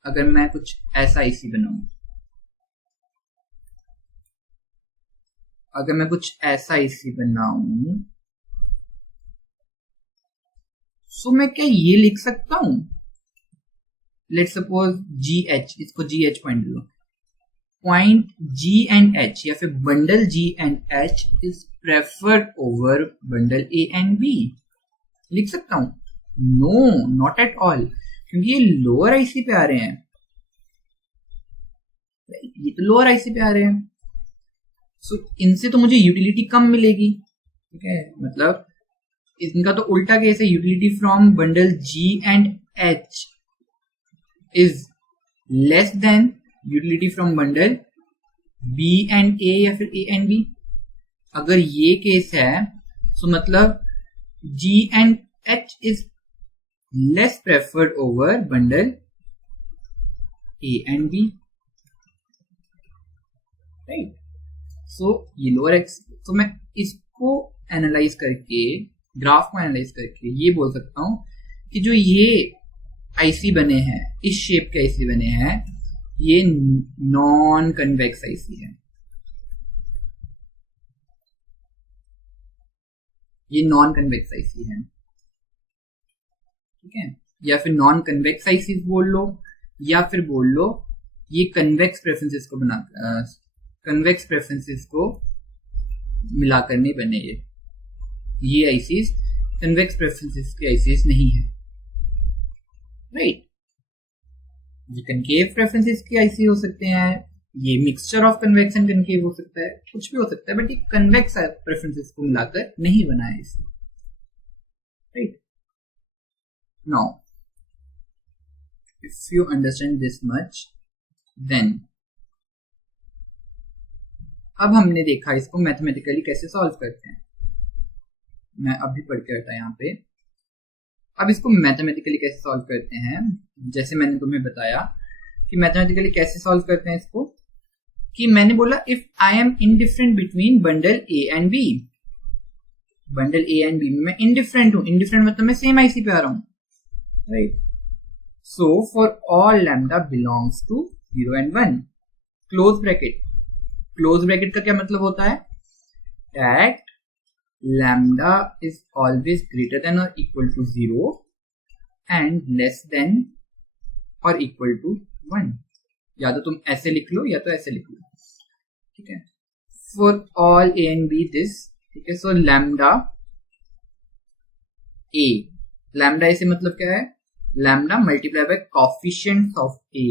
अगर मैं कुछ ऐसा आईसी बनाऊं, अगर मैं कुछ ऐसा आईसी बनाऊं, सो मैं क्या ये लिख सकता हूं, लेट्स सपोज जी एच, इसको जी एच पॉइंट लो, पॉइंट जी एंड एच या फिर bundle G and H is preferred over bundle A and B, लिख सकता हूं? नो, नॉट एट ऑल, क्योंकि ये लोअर आईसी पे आ रहे हैं, ये तो लोअर आईसी पे आ रहे हैं। सो इनसे तो मुझे यूटिलिटी कम मिलेगी, ठीक है। मतलब इनका तो उल्टा केस है, utility from bundle G and H is less than utility from bundle B and A या फिर ए एंड बी। अगर ये केस है तो मतलब G and H is less preferred over bundle A and B, right. So ये lower x, तो मैं इसको एनालाइज करके, ग्राफ को एनालाइज करके ये बोल सकता हूं कि जो ये आईसी बने हैं, इस शेप के आईसी बने हैं, ये नॉन कन्वेक्स आईसी है, ये नॉन कन्वेक्स आईसी है, ठीक है। या फिर नॉन कन्वेक्स आईसी बोल लो, या फिर बोल लो ये कन्वेक्स प्रेफरेंसेस को बना, कन्वेक्स प्रेफरेंसेस को मिलाकर नहीं बने, ये आईसीज कन्वेक्स प्रेफरेंसेस के आईसीज नहीं है, राइट। ये कनकेव प्रेफरेंसेस के आईसी हो सकते हैं, ये mixture of convex and concave हो सकता है, कुछ भी हो सकता है, बट ये कन्वेक्स प्रेफरेंसेस को मिलाकर नहीं बना है IC, right. Now if you understand this much, then अब हमने देखा इसको मैथमेटिकली कैसे सॉल्व करते हैं। मैं अभी पढ़ के हटा यहाँ पे। अब इसको मैथमेटिकली कैसे सॉल्व करते हैं, जैसे मैंने तुम्हें बताया कि मैथमेटिकली कैसे सॉल्व करते हैं इसको, कि मैंने बोला if I am indifferent between bundle A and B, bundle A and B में मैं इनडिफरेंट हूं, इनडिफरेंट मतलब मैं सेम आईसी पे आ रहा हूं, right. So for all lambda belongs to 0 and 1, close bracket, close bracket का क्या मतलब होता है, that lambda is always greater than or equal to 0 and less than or equal to 1, या तो तुम ऐसे लिख लो या तो ऐसे लिख लो, ठीक है। For all a and b this, ठीक है। सो lambda a, lambda a से मतलब क्या है, lambda multiplied by coefficients of a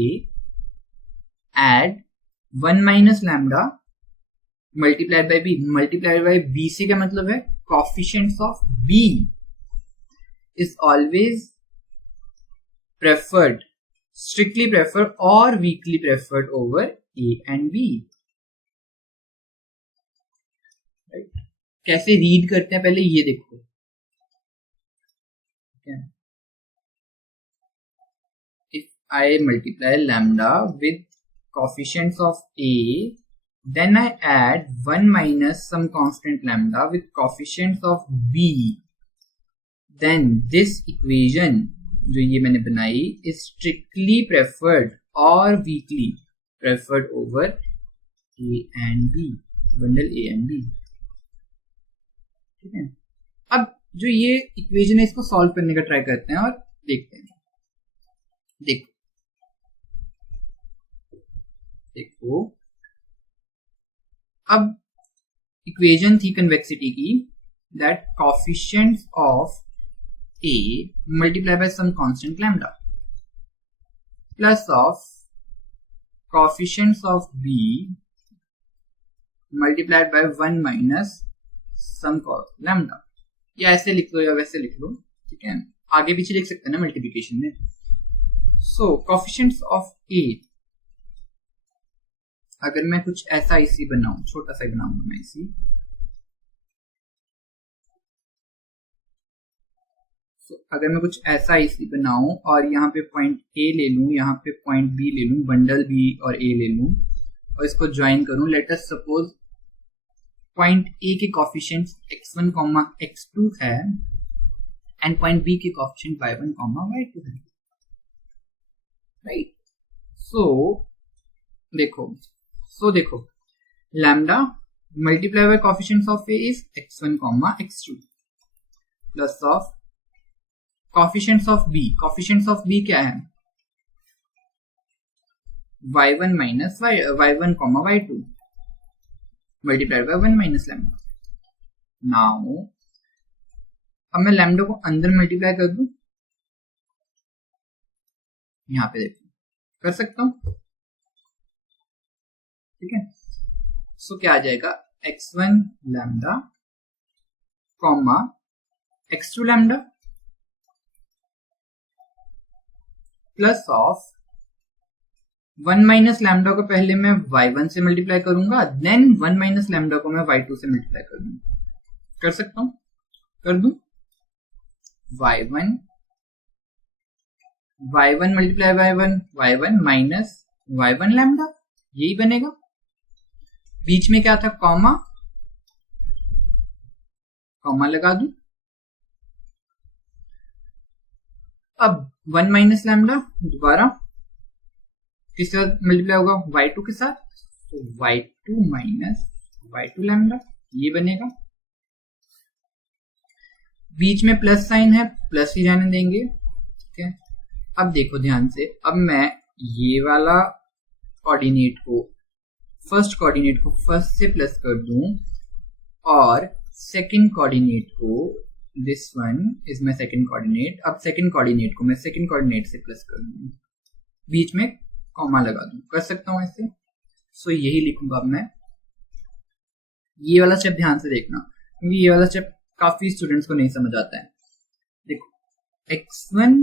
add 1 minus lambda multiplied by B, multiplied by B से क्या मतलब है, coefficients of B is always preferred, strictly preferred और weakly preferred over A and B, right. कैसे रीड करते हैं पहले ये देखो, if I multiply lambda with coefficients of A, then I add 1 minus some constant lambda with coefficients of b, then this equation जो ये मैंने बनाई is strictly preferred और weakly preferred over a and b, bundle a and b, ठीक है। अब जो ये इक्वेशन है इसको सॉल्व करने का ट्राई करते हैं और देखते हैं, देखो देखो अब इक्वेशन थी कन्वेक्सिटी की, that coefficients of A multiply by some constant lambda plus of coefficients of B multiplied by 1 minus some lambda, या ऐसे लिख लो या वैसे लिख लो, ठीक है, आगे पीछे लिख सकते हैं ना मल्टीप्लिकेशन में। सो कोफिशिएंट्स ऑफ ए, अगर मैं कुछ ऐसा इसी बनाऊं, छोटा सा बनाऊंगा मैं इसी, अगर मैं कुछ ऐसा इसी बनाऊं और यहाँ पे पॉइंट ए ले लूं, यहाँ पे पॉइंट बी ले लूं, बंडल बी और ए ले लूं और इसको ज्वाइन करूं, let us suppose point A के कोफिशिएंट्स x1, x2 है एंड पॉइंट बी के कोफिशिएंट y1, y2 है, राइट। सो देखो lambda multiply by coefficients of A is x1, x2 plus of coefficients of B, coefficients of B क्या है, y1 minus y1, y2 multiplied by 1 minus lambda. Now अब मैं lambda को अंदर multiply कर दूं, यहां पे देखो कर सकता हूं, ठीक है। सो क्या आ जाएगा, x1 lambda comma x2 lambda plus of 1 minus lambda को पहले मैं y1 से मल्टीप्लाई करूंगा, देन 1 माइनस लैम्डा को मैं y2 से मल्टीप्लाई करूंगा, कर सकता हूं, कर दूं, y1 multiply by y1 minus y1 lambda, यही बनेगा। बीच में क्या था, कॉमा लगा दूं। अब 1 माइनस लैम्डा दोबारा किसके साथ मल्टीप्लाई होगा, y2 के साथ, तो y2 माइनस y2 लैम्डा, ये बनेगा। बीच में प्लस साइन है, प्लस ही रहने देंगे, ठीक है। अब देखो ध्यान से, अब मैं ये वाला कोऑर्डिनेट को, फर्स्ट कोऑर्डिनेट को फर्स्ट से प्लस कर दूं और सेकंड कोऑर्डिनेट को, this one is my second coordinate, अब सेकंड कोऑर्डिनेट को मैं सेकंड कोऑर्डिनेट से प्लस कर दूं, बीच में कॉमा लगा दूं, कर सकता हूं ऐसे। सो यही लिखूंगा अब मैं, ये वाला स्टेप ध्यान से देखना क्योंकि ये वाला स्टेप काफी स्टूडेंट्स को नहीं समझ आता है। देखो x1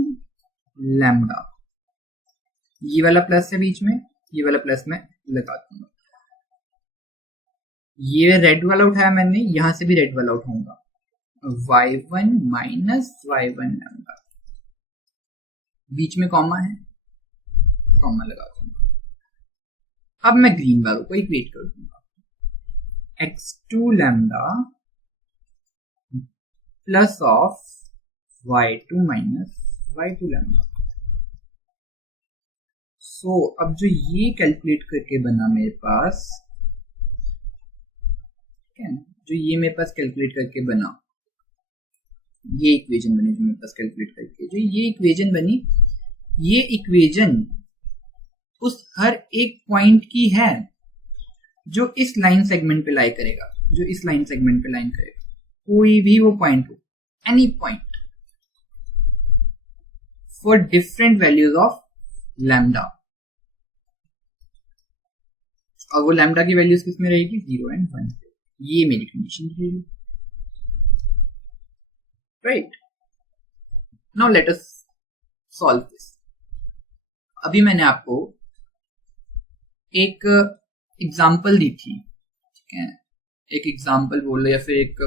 लैम्डा, ये वाला प्लस है बीच में, ये वाला प्लस मैं लगा दूंगा, ये रेड वाला उठाया मैंने, यहां से भी रेड वाला उठाऊंगा, y1 माइनस y1 लैम्डा, बीच में कॉमा है, कॉमा लगा दूंगा, अब मैं ग्रीन वालों को इक्वेट कर दूंगा, x2 lambda plus of y2 minus y2 lambda. So अब जो ये कैलकुलेट करके बना मेरे पास, ठीक है, जो ये मेरे पास कैलकुलेट करके बना, ये इक्वेशन बनी जो मेरे पास कैलकुलेट करके, जो ये इक्वेशन बनी, ये इक्वेशन उस हर एक पॉइंट की है जो इस लाइन सेगमेंट पे लाई करेगा, जो इस लाइन सेगमेंट पे लाइन करेगा, कोई भी वो पॉइंट हो, any point for different values of lambda. और वो लैम्डा की वैल्यूज किस में रहेगी, 0 एंड 1। ये मेरी कंडीशन रहेगी, right. Now let us solve this. अभी मैंने आपको एक एग्जांपल दी थी, ठीक है, एक एग्जांपल बोल लो या फिर एक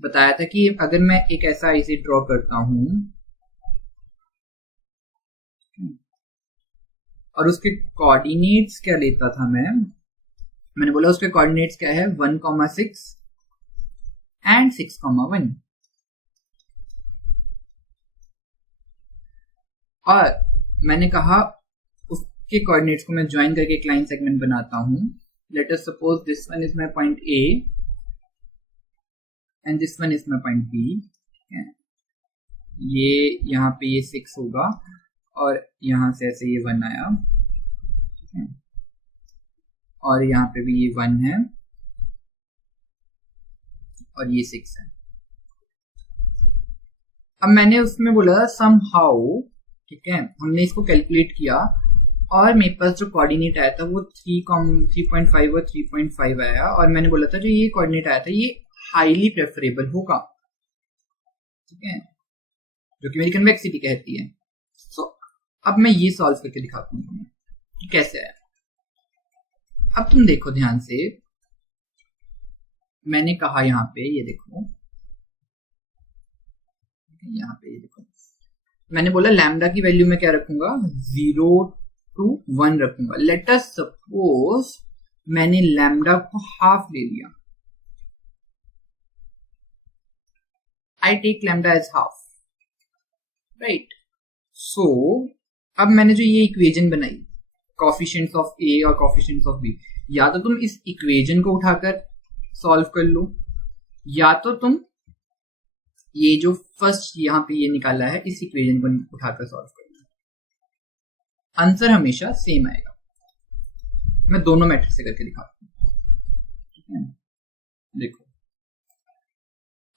बताया था कि अगर मैं एक ऐसा इसे ड्रॉ करता हूं और उसके कोऑर्डिनेट्स क्या लेता था मैंने बोला उसके कोऑर्डिनेट्स क्या है, 1,6 एंड 6,1। और मैंने कहा उसके कोऑर्डिनेट्स को मैं ज्वाइन करके एक लाइन सेगमेंट बनाता हूं। Let us suppose this one is my point A and this one is my point B. ये यहाँ पे ये 6 होगा और यहां से ऐसे ये 1 आया, ठीक है, और यहाँ पे भी ये 1 है और ये 6 है। अब मैंने उसमें बोला सम हाउ, ठीक है, हमने इसको कैलकुलेट किया और मेरे पास जो कोऑर्डिनेट आया था वो 3.5 और 3.5 आया, और मैंने बोला था जो ये कोऑर्डिनेट आया था ये हाईली प्रेफरेबल होगा, ठीक है, जो कि मेरी कन्वेक्सिटी कहती है। सो अब मैं ये सॉल्व करके दिखाता हूँ कि कैसे आया। अब तुम देखो ध्यान से, मैंने कहा यहाँ पे ये देखो, यहाँ पे ये देखो, मैंने बोला लैम्डा की वैल्यू में क्या रखूंगा, 0 to 1 रखूंगा। लेट अस सपोज मैंने लैम्डा को हाफ ले लिया, I take lambda as half, right. So अब मैंने जो ये इक्वेशन बनाई, कोफिशिएंट्स ऑफ ए और कोफिशिएंट्स ऑफ बी, या तो तुम इस इक्वेशन को उठाकर सॉल्व कर लो, या तो तुम ये जो फर्स्ट यहाँ पे ये निकाला है इस इक्वेशन को उठाकर सॉल्व कर लो, आंसर हमेशा सेम आएगा। मैं दोनों मेथड से करके दिखाता हूँ, ठीक है। देखो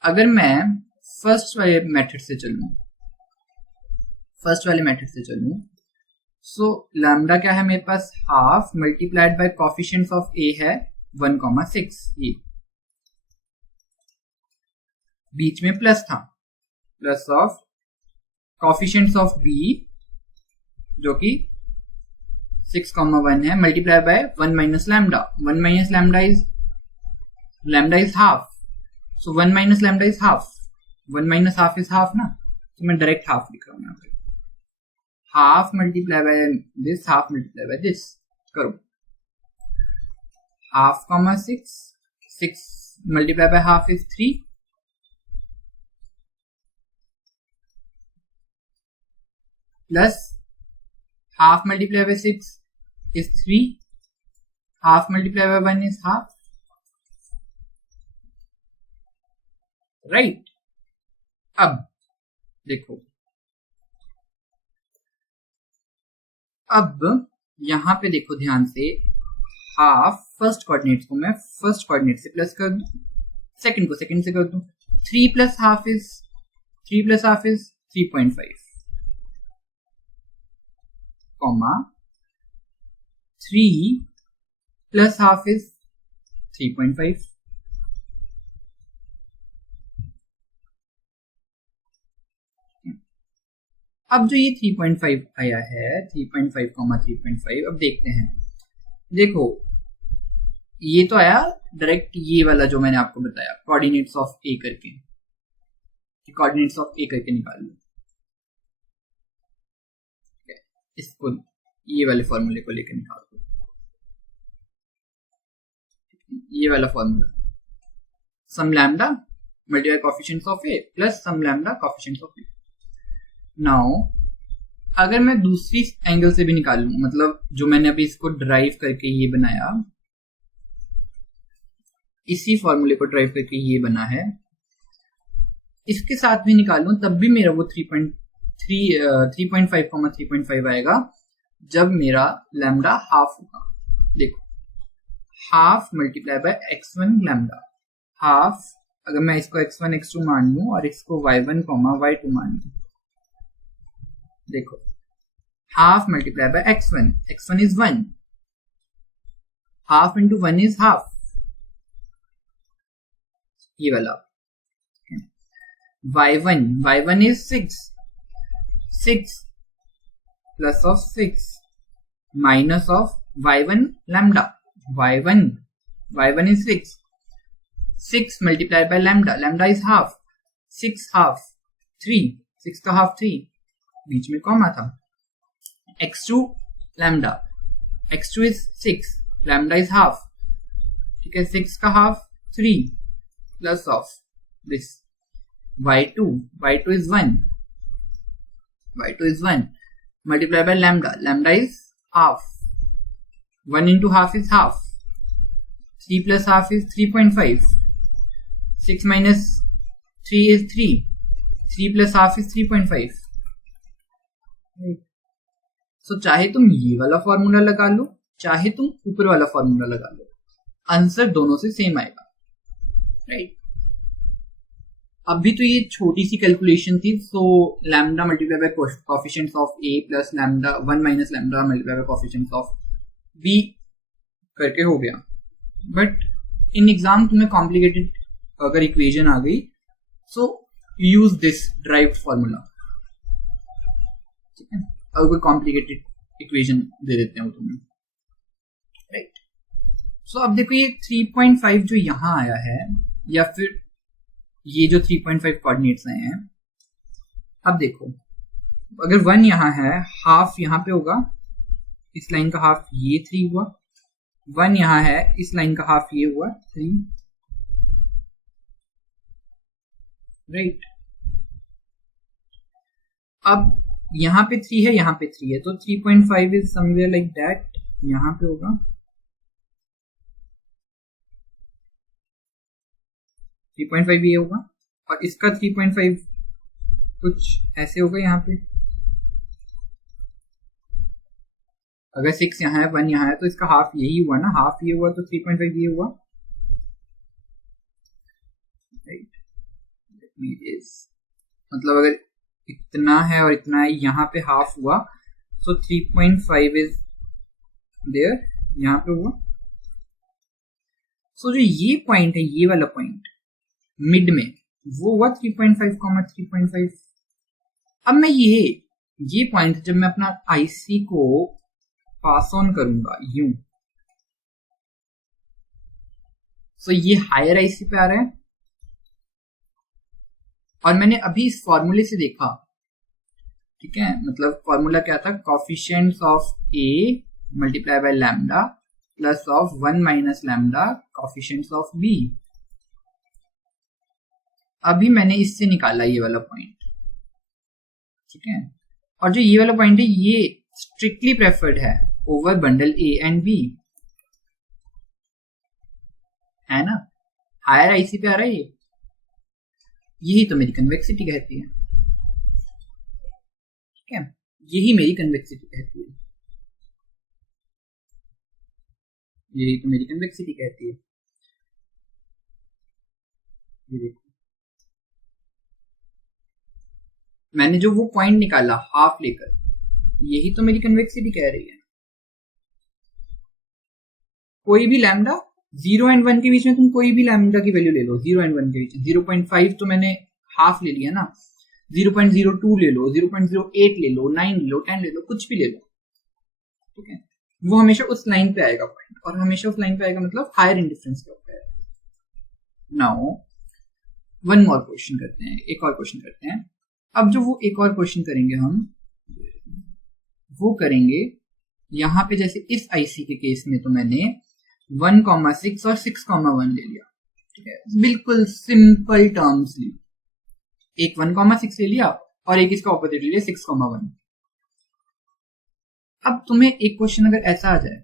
अगर मैं फर्स्ट वाले मेथड से चलूं, सो लैम्डा क्या है मेरे पास, half multiplied by coefficients of A है 1,6, ये बीच में प्लस था, plus of coefficients of B जो कि 6,1 है, multiply by 1 minus lambda. 1 minus lambda is half, so 1 minus lambda is half, 1 minus half is half ना, तो मैं डायरेक्ट हाफ लिख रहा हूं यहाँ पे, half multiply by this, half multiply by this, करो, half comma 6 multiply by half is 3, plus half multiplied by 6 is 3, half multiplied by 1 is half, right। अब देखो, अब यहां पे देखो ध्यान से, हाफ फर्स्ट कोऑर्डिनेट्स को मैं फर्स्ट कोऑर्डिनेट से प्लस कर दूं, सेकंड को सेकंड से कर दूं, 3 plus half is 3.5, comma 3 plus half is 3.5, अब जो ये 3.5 आया है, 3.5, 3.5, अब देखते हैं। देखो ये तो आया डायरेक्ट, ये वाला जो मैंने आपको बताया कोऑर्डिनेट्स ऑफ ए करके, कोऑर्डिनेट्स ऑफ ए करके निकाल लो, इसको ये वाले फॉर्मूले को लेकर निकाल दो। ये वाला formula, some lambda multiply coefficients of A plus some lambda coefficients of B. Now अगर मैं दूसरी एंगल से भी निकालूं, मतलब जो मैंने अभी इसको ड्राइव करके ये बनाया, इसी फॉर्मूले को ड्राइव करके ये बना है, इसके साथ भी निकालूं तब भी मेरा वो 3.5 3.5 आएगा जब मेरा लैम्डा हाफ होगा। देखो half multiply bye x1 lambda, half अगर मैं इसको x1 x2 मान लूं और इसको y1 y2 मान लूं, देखो half multiply bye x1, x1 is 1, half into 1 is half, ये वाला y1 is 6 plus of 6 minus of y1 lambda, y1 is 6 multiplied by lambda is half, 6 half 3, 6 का half 3, बीच में कॉमा था, x2 lambda, x2 is 6, lambda is half, ठीक है, 6 का half 3 plus of this y2 is 1 multiplied by lambda is half, 1 into half is half, 3 plus half is 3.5, 6 minus 3 is 3 plus half is 3.5। so चाहे तुम ये वाला formula लगा लो, चाहे तुम ऊपर वाला फॉर्मूला लगा लो, आंसर दोनों से सेम आएगा, राइट। अभी तो ये छोटी सी कैलकुलेशन थी, so lambda multiply by coefficients of A plus lambda 1 minus lambda multiply by coefficients of B करके हो गया। बट इन एग्जाम तुम्हें कॉम्प्लिकेटेड अगर इक्वेशन आ गई, so use this derived formula, ठीक है। अगर कोई कॉम्प्लिकेटेड इक्वेशन दे देते हैं तुम्हें, राइट। सो अब देखो ये 3.5 जो यहां आया है, या फिर ये जो 3.5 कोऑर्डिनेट्स आए हैं, अब देखो अगर 1 यहाँ है, हाफ यहाँ पे होगा, इस लाइन का हाफ ये 3 हुआ, 1 यहाँ है, इस लाइन का हाफ ये हुआ 3, राइट। अब यहाँ पे 3 है, यहाँ पे 3 है, तो 3.5 इज समवेयर लाइक दैट, यहाँ पे होगा 3.5 ये होगा, और इसका 3.5 कुछ ऐसे होगा यहाँ पे, अगर 6 यहाँ है 1 यहाँ है, तो इसका हाफ यही हुआ ना, हाफ ये हुआ तो 3.5 ये हुआ, राइट। मतलब अगर इतना है और इतना है, यहाँ पे हाफ हुआ, सो 3.5 इज देयर, यहाँ पे हुआ। सो जो ये पॉइंट है, ये वाला पॉइंट मिड में, वो हुआ 3.5, 3.5। अब मैं ये पॉइंट जब मैं अपना आईसी को पास ऑन करूंगा यूं, सो ये हायर आईसी पे आ रहा है, और मैंने अभी इस फॉर्मूले से देखा, ठीक है, मतलब फॉर्मूला क्या था, coefficients of A multiply by lambda plus of 1 minus lambda coefficients of B. अभी मैंने इससे निकाला ये वाला पॉइंट, ठीक है, और जो ये वाला पॉइंट है ये स्ट्रिक्टली प्रेफर्ड है over bundle A and B, है ना, हायर आईसी पे आ रहा है ये, यही तो मेरी कन्वेक्सिटी कहती है, ठीक है, यही मेरी कन्वेक्सिटी कहती है, यही तो मेरी कन्वेक्सिटी कहती है। ये देखो मैंने जो वो पॉइंट निकाला हाफ लेकर, यही तो मेरी कन्वेक्सिटी कह रही है। कोई भी लैम्डा 0 एंड 1 के बीच में, तुम कोई भी लैम्डा की वैल्यू ले लो, 0 एंड 1 के बीच में, 0.5 तो मैंने हाफ ले लिया ना, 0.02 ले लो, 0.08 ले लो, 9 ले लो, 10 ले लो, कुछ भी ले लो, ठीक है, वो हमेशा उस लाइन पे आएगा पॉइंट, और हमेशा उस लाइन पे आएगा, मतलब हायर इंडिफरेंस के ऊपर आएगा। नाउ वन मोर क्वेश्चन करते हैं, एक और क्वेश्चन करते हैं। अब जो वो एक और क्वेश्चन करेंगे हम, वो करेंगे यहाँ पे, जैसे इस आईसी के केस में तो मैंने 1,6 और 6,1 ले लिया, ठीक है, बिल्कुल सिंपल टर्म्स ली, एक 1,6 ले लिया और एक इसका ऑपोजिट ले लिया 6,1। अब तुम्हें एक क्वेश्चन अगर ऐसा आ जाए,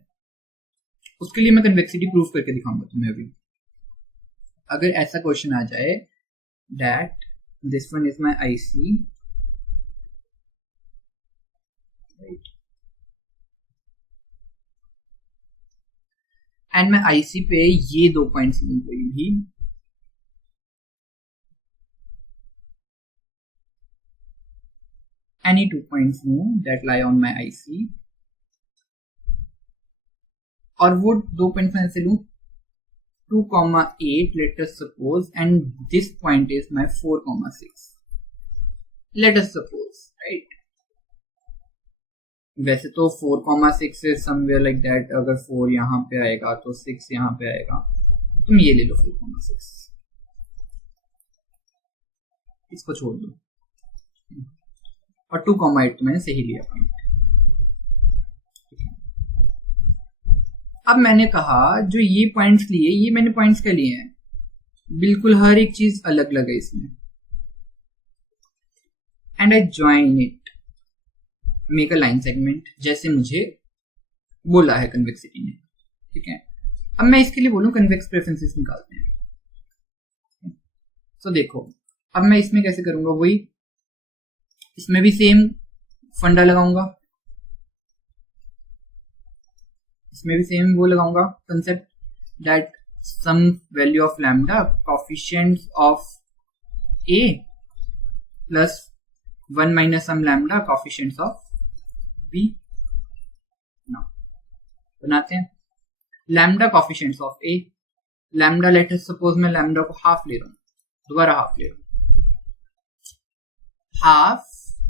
उसके लिए मैं कन्वेक्सिटी प्रूफ करके दिखाऊंगा तुम्हें अभी। अगर ऐसा क्वेश्चन आ जाए that this one is my IC, and मैं आईसी पे ये 2 पॉइंट्स लूं कोई भी, any 2 points लूं that lie on my IC, और वो 2 पॉइंट्स मैं ऐसे लूं 2,8 let us suppose, and this point is my 4,6 let us suppose, right? वैसे तो 4,6 is somewhere like that, अगर 4 यहाँ पे आएगा तो 6 यहाँ पे आएगा, तुम ये ले लो 4,6, इसको छोड़ दो, और 2,8 तो मैंने सही लिया पॉइंट। अब मैंने कहा जो ये पॉइंट्स लिए, ये मैंने पॉइंट्स के लिए हैं, बिल्कुल हर एक चीज अलग अलग है इसमें, and I join it, make a line segment जैसे मुझे बोला है कन्वेक्सिटी ने, ठीक है। अब मैं इसके लिए बोलूं कन्वेक्स प्रेफरेंसेस निकालते हैं। तो देखो अब मैं इसमें कैसे करूंगा, वही इसमें भी सेम फंडा लगाऊंगा, इसमें भी सेम वो लगाऊंगा concept that some value of lambda coefficients of A plus 1 minus some lambda coefficients of B. Now बनाते हैं lambda coefficients of A, lambda let us suppose मैं लैम्डा को हाफ ले रहा हूं, दोबारा हाफ ले रहा हूं, half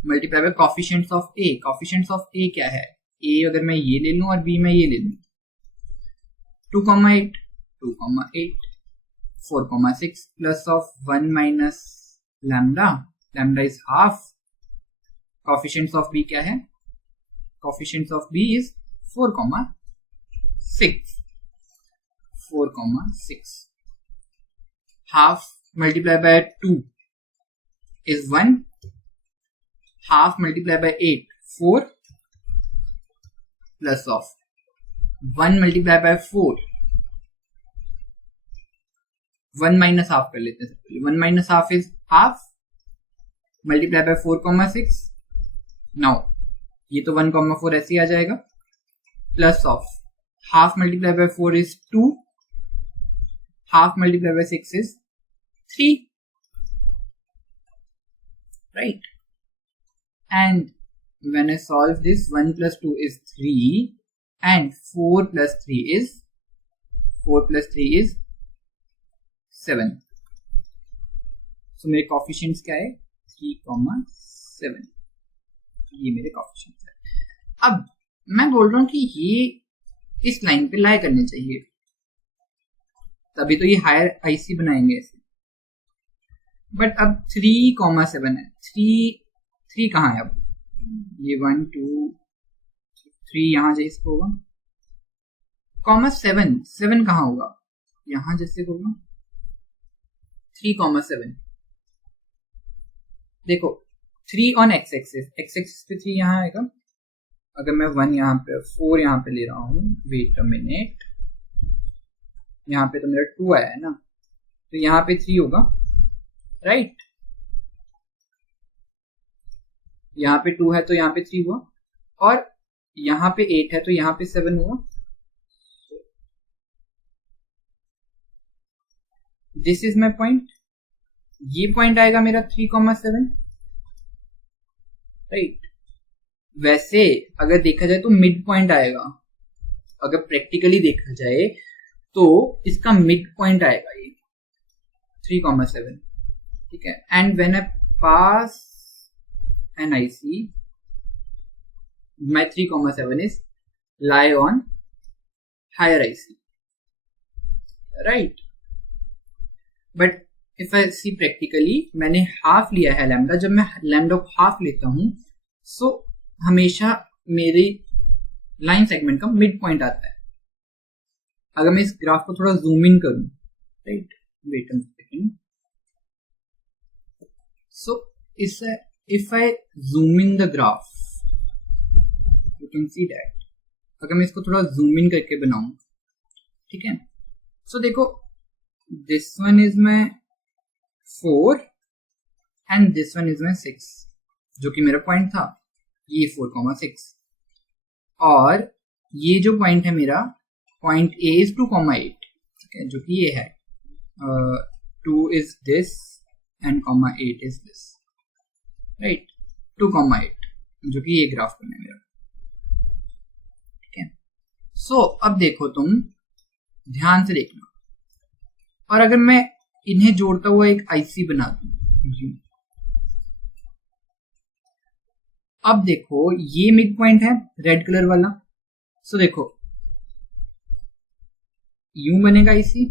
multiply by coefficients of A. Coefficients of A क्या है, ए अगर मैं ये ले लूं और बी मैं ये ले लूं, 2,8 2,8 4,6 plus of 1 minus lambda, lambda is half, coefficients of B क्या है, coefficients of B is 4,6 4,6, half multiply by 2 is 1, half multiplied by 8 4 plus of 1 multiplied by 4, 1 minus half कर लेते हैं सबसे पहले, 1 minus half is half multiplied by 4,6। now ये तो 1,4 ऐसे ही आ जाएगा, plus of half multiplied by 4 is 2, half multiplied by 6 is 3, right? And when I solve this, 1 plus 2 is 3 and 4 plus 3 is 7। so मेरे कोफिशिएंट्स क्या है 3,7, ये मेरे कोफिशिएंट्स है। अब मैं बोल रहा हूं कि ये इस लाइन पे लाई करने चाहिए, तभी तो ये हायर आईसी बनाएंगे ऐसे। बट अब 3,7 है, 3 कहाँ है, अब ये 1 2 3 यहाँ जैसे होगा, कॉमा 7 कहाँ होगा, यहाँ जैसे होगा 3,7। देखो 3 ऑन एक्स एक्सिस पे 3 यहाँ आएगा, अगर मैं 1 यहाँ पे 4 यहाँ पे ले रहा हूँ, वेट अ मिनट, यहाँ पे तो मेरा 2 आया है ना, तो यहाँ पे 3 होगा, राइट? यहाँ पे 2 है तो यहाँ पे 3 हुआ, और यहाँ पे 8 है तो यहाँ पे 7 हुआ। दिस इज माई पॉइंट, ये पॉइंट आएगा मेरा 3,7, राइट? वैसे अगर देखा जाए तो मिड पॉइंट आएगा, अगर प्रैक्टिकली देखा जाए तो इसका मिड पॉइंट आएगा ये 3,7, ठीक है। And when I pass an IC, my 3,7 is lie on higher IC, right? But if I see practically, मैंने हाफ लिया है लैम्डा, जब मैं लैम्डा को हाफ लेता हूं सो हमेशा मेरी लाइन सेगमेंट का मिड पॉइंट आता है, अगर मैं इस ग्राफ को थोड़ा जूम इन करूं, right, wait a second, so if I zoom in the graph you can see that, अगर मैं इसको थोड़ा जूम इन करके बनाऊं, ठीक है, सो देखो this one is my 4 and this one is माई 6, जो कि मेरा पॉइंट था, ये 4,6, और ये जो पॉइंट है मेरा पॉइंट ए इज 2,8, ठीक है, जो कि ये है 2 is this and 8 is this, right, 2,8, जो कि ये ग्राफ बना है मेरा, ठीक है। सो अब देखो, तुम ध्यान से देखना, और अगर मैं इन्हें जोड़ता हुआ एक आईसी बना दूं, अब देखो ये मिड पॉइंट है रेड कलर वाला, सो देखो यूं बनेगा आईसी।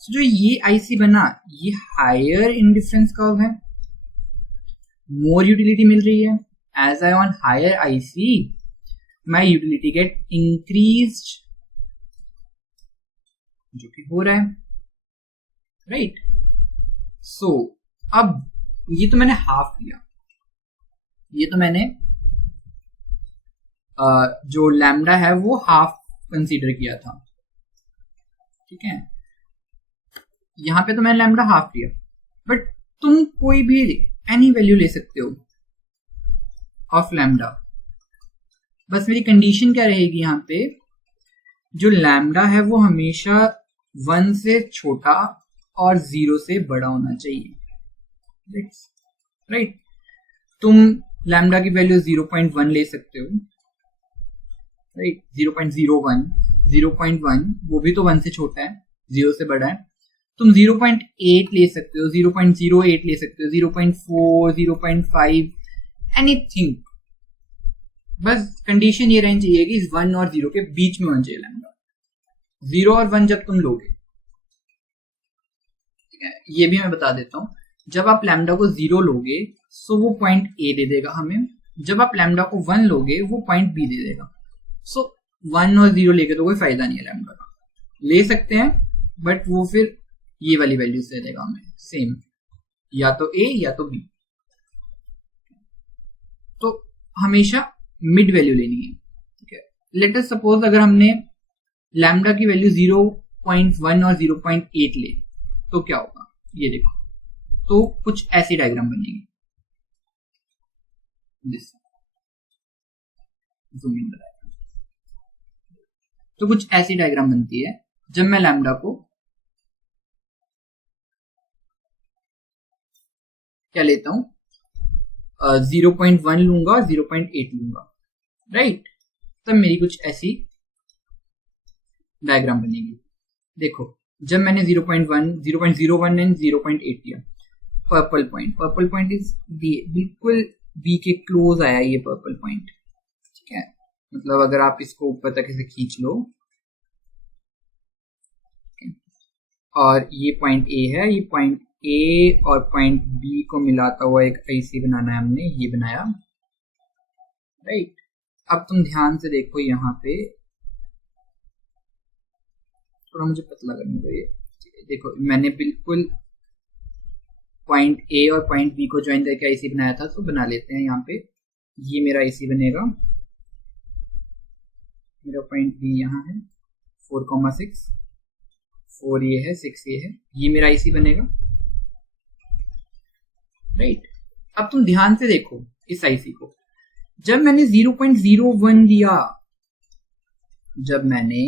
सो जो ये आईसी बना, ये हायर इंडिफरेंस कर्व है, मोर यूटिलिटी मिल रही है, as I on higher IC my utility get increased, जो कि हो रहा है, राइट। सो अब ये तो मैंने हाफ लिया, ये तो मैंने जो लैम्डा है वो हाफ कंसीडर किया था, ठीक है, यहां पे तो मैंने लैम्डा हाफ लिया, बट तुम कोई भी एनी वैल्यू ले सकते हो ऑफ लैम्डा। बस मेरी कंडीशन क्या रहेगी यहाँ पे, जो लैम्डा है वो हमेशा 1 से छोटा और 0 से बड़ा होना चाहिए, राइट। तुम लैम्डा की वैल्यू 0.1 ले सकते हो, राइट, 0.01, 0.1 वो भी तो 1 से छोटा है, 0 से बड़ा है। तुम 0.8 ले सकते हो, 0.08 ले सकते हो, 0.4, 0.5, एनीथिंग। बस कंडीशन ये रहनी चाहिए कि इस 1 और 0 के बीच में होना चाहिए लैम्डा। 0 और 1 जब तुम लोगे, ठीक है, ये भी मैं बता देता हूं, जब आप लैम्डा को 0 लोगे सो वो पॉइंट ए दे देगा हमें, जब आप लैम्डा को 1 लोगे वो पॉइंट बी दे देगा। सो 1 और 0 लेके तो कोई फायदा नहीं है लैम्डा का, ले सकते हैं बट वो फिर ये वाली वैल्यूज दे देगा हमें सेम, या तो ए या तो बी। तो हमेशा मिड वैल्यू लेनी है, ठीक है। लेट अस सपोज अगर हमने लैम्डा की वैल्यू 0.1 और 0.8 ले तो क्या होगा, ये देखो, तो कुछ ऐसी डायग्राम बनेगी, जूम इन डायग्राम, तो कुछ ऐसी डायग्राम बनती है जब मैं लैम्डा को क्या लेता हूं, 0.1 लूंगा और 0.8 लूंगा, राइट, तब मेरी कुछ ऐसी डायग्राम बनेगी। देखो जब मैंने 0.1, 0.01 एंड 0.8 लिया, पर्पल पॉइंट इज बिल्कुल बी के क्लोज आया ये पर्पल पॉइंट, ठीक है, मतलब अगर आप इसको ऊपर तक ऐसे खींच लो, और ये पॉइंट ए है, ये पॉइंट ए और पॉइंट बी को मिलाता हुआ एक आईसी बनाना है हमने, ये बनाया, राइट। अब तुम ध्यान से देखो, यहाँ पे थोड़ा मुझे पतला करने दो, ये देखो मैंने बिल्कुल पॉइंट ए और पॉइंट बी को ज्वाइन करके आईसी बनाया था, तो बना लेते हैं। यहाँ पे ये मेरा आईसी बनेगा, मेरा पॉइंट बी यहाँ है 4,6, 4 ये है, 6 ये मेरा आईसी बनेगा, राइट। अब तुम ध्यान से देखो इस आईसी को, जब मैंने 0.01 लिया, जब मैंने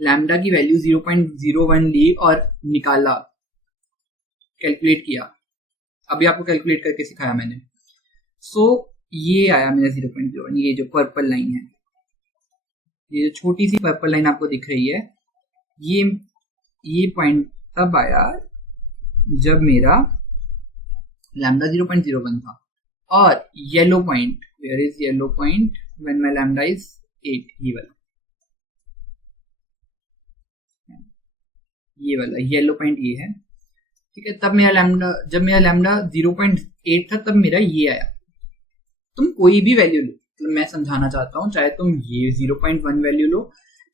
लैम्डा की वैल्यू 0.01 ली और निकाला, कैलकुलेट किया, अभी आपको कैलकुलेट करके सिखाया मैंने, सो ये आया मेरा 0.01, ये जो पर्पल लाइन है, ये जो छोटी सी पर्पल लाइन आपको दिख रही है, ये पॉइंट तब आया जब मेरा लैम्डा 0.01 था, और yellow point, where is yellow point when my lambda is 8, ये वाला येलो पॉइंट ये है, ठीक है। तब मेरा लैम्डा, जब मेरा लैम्डा 0.8 था, तब मेरा ये आया। तुम कोई भी वैल्यू लो, मतलब मैं समझाना चाहता हूँ, चाहे तुम ये 0.1 वैल्यू लो,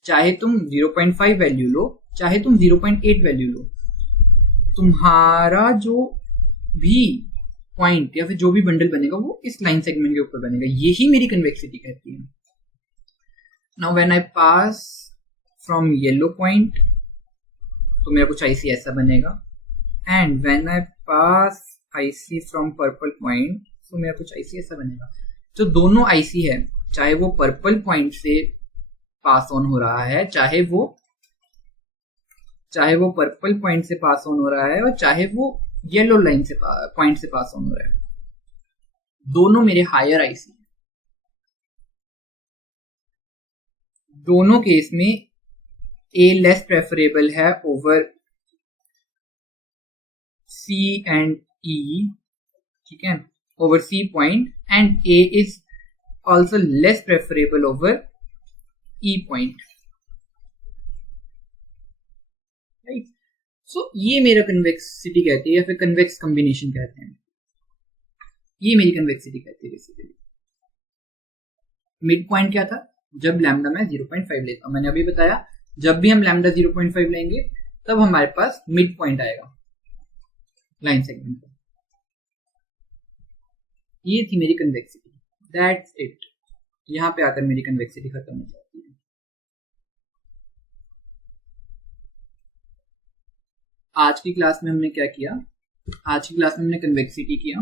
चाहे तुम 0.5 वैल्यू लो, चाहे तुम 0.8 वैल्यू लो, तुम्हारा जो भी पॉइंट या फिर जो भी बंडल बनेगा वो इस लाइन सेगमेंट के ऊपर बनेगा। यही मेरी कन्वेक्सिटी कहती है। Now when I pass from yellow point तो मेरा कुछ आईसी ऐसा बनेगा, and when I pass IC from purple point तो मेरा कुछ आईसी ऐसा बनेगा। तो दोनों आईसी है, चाहे वो पर्पल पॉइंट से पास ऑन हो रहा है, चाहे वो पर्पल पॉइंट से पास ऑन हो रहा है, और चाहे वो येलो लाइन से पॉइंट से पास ऑन हो रहा है, दोनों मेरे हायर आईसी। दोनों केस में ए लेस प्रेफरेबल है ओवर सी एंड ई, ठीक है, over C point, and A is also less preferable over E point, right. So ये मेरा कन्वेक्सिटी कहती है या फिर कन्वेक्स कॉम्बिनेशन कहते हैं। ये मेरी कन्वेक्सिटी कहती है बेसिकली। मिड पॉइंट क्या था? जब लैम्डा मैं 0.5 लेता हूं, मैंने अभी बताया जब भी हम लैम्डा 0.5 लेंगे तब हमारे पास मिड पॉइंट आएगा लाइन सेगमेंट पर। ये थी मेरी कन्वेक्सिटी, दैट्स इट। यहां पे आकर मेरी कन्वेक्सिटी खत्म हो जाती है। आज की क्लास में हमने क्या किया? आज की क्लास में हमने कन्वेक्सिटी किया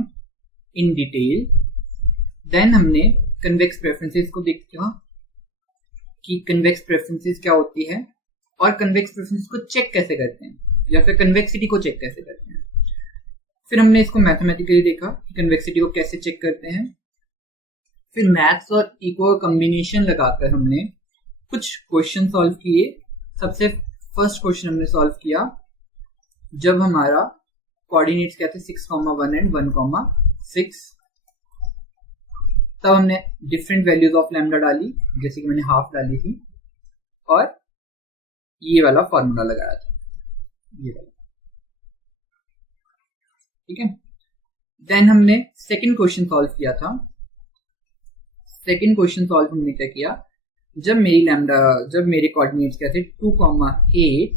इन डिटेल, देन हमने कन्वेक्स प्रेफरेंसेस को देखा कि कन्वेक्स प्रेफरेंसेस क्या होती है और कन्वेक्स प्रेफरेंसेस को चेक कैसे करते हैं या फिर कन्वेक्सिटी को चेक कैसे करते हैं। फिर हमने इसको मैथमेटिकली देखा कि कन्वेक्सिटी को कैसे चेक करते हैं। फिर मैथ्स और इको कॉम्बिनेशन लगाकर हमने कुछ क्वेश्चन सॉल्व किए। सबसे फर्स्ट क्वेश्चन हमने सॉल्व किया जब हमारा कोऑर्डिनेट्स क्या थे 6,1 एंड 1,6, तब हमने डिफरेंट वैल्यूज ऑफ लैम्डा डाली, जैसे कि मैंने हाफ डाली थी, और ये वाला फॉर्मूला लगाया था, ये वाला, ठीक है। देन हमने सेकंड क्वेश्चन सॉल्व किया था। सेकंड क्वेश्चन सॉल्व हमने क्या किया, जब मेरे कोऑर्डिनेट्स क्या थे 2,8,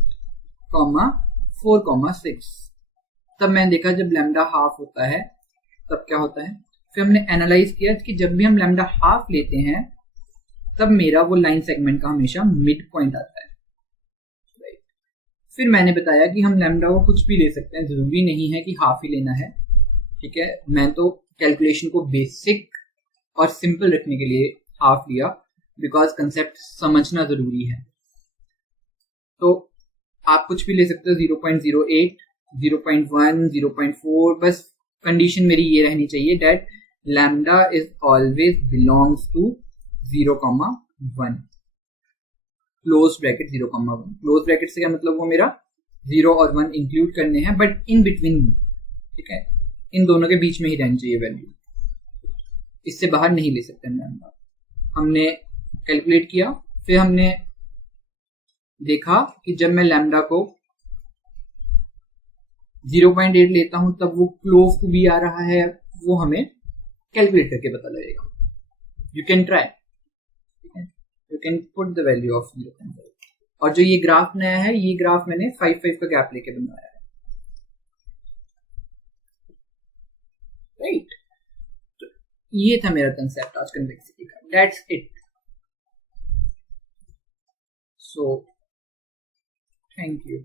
4,6, तब मैंने देखा जब लैम्डा हाफ होता है तब क्या होता है। फिर हमने एनालाइज किया कि जब भी हम लैम्डा हाफ लेते हैं तब मेरा वो लाइन सेगमेंट का हमेशा मिड पॉइंट आता है, राइट। फिर मैंने बताया कि हम लैम्डा को कुछ भी ले सकते हैं, जरूरी नहीं है कि हाफ ही लेना है, ठीक है। मैं तो कैलकुलेशन को बेसिक और सिंपल रखने के लिए हाफ लिया, बिकॉज कंसेप्ट समझना जरूरी है। तो आप कुछ भी ले सकते हो, 0.08, 0.1, 0.4, बस कंडीशन मेरी ये रहनी चाहिए that lambda is always belongs to 0,1, close bracket 0,1। Close bracket से क्या मतलब, वो मेरा 0 और 1 इंक्लूड करने हैं, बट इन बिटवीन, ठीक है, इन दोनों के बीच में ही रहनी चाहिए वैल्यू, इससे बाहर नहीं ले सकते लैम्डा। हमने कैलकुलेट किया, फिर हमने देखा कि जब मैं लैम्डा को 0.8 लेता हूं तब वो क्लोज टू भी आ रहा है, वो हमें कैलकुलेट करके पता लगेगा। यू कैन ट्राई, ठीक है, you can put the value of 0.8। और जो ये ग्राफ नया है, ये ग्राफ मैंने 5 का गैप लेके बनाया है, राइट। तो ये था मेरा कंसेप्ट आज कन्वेक्सिटी का, that's it. So thank you.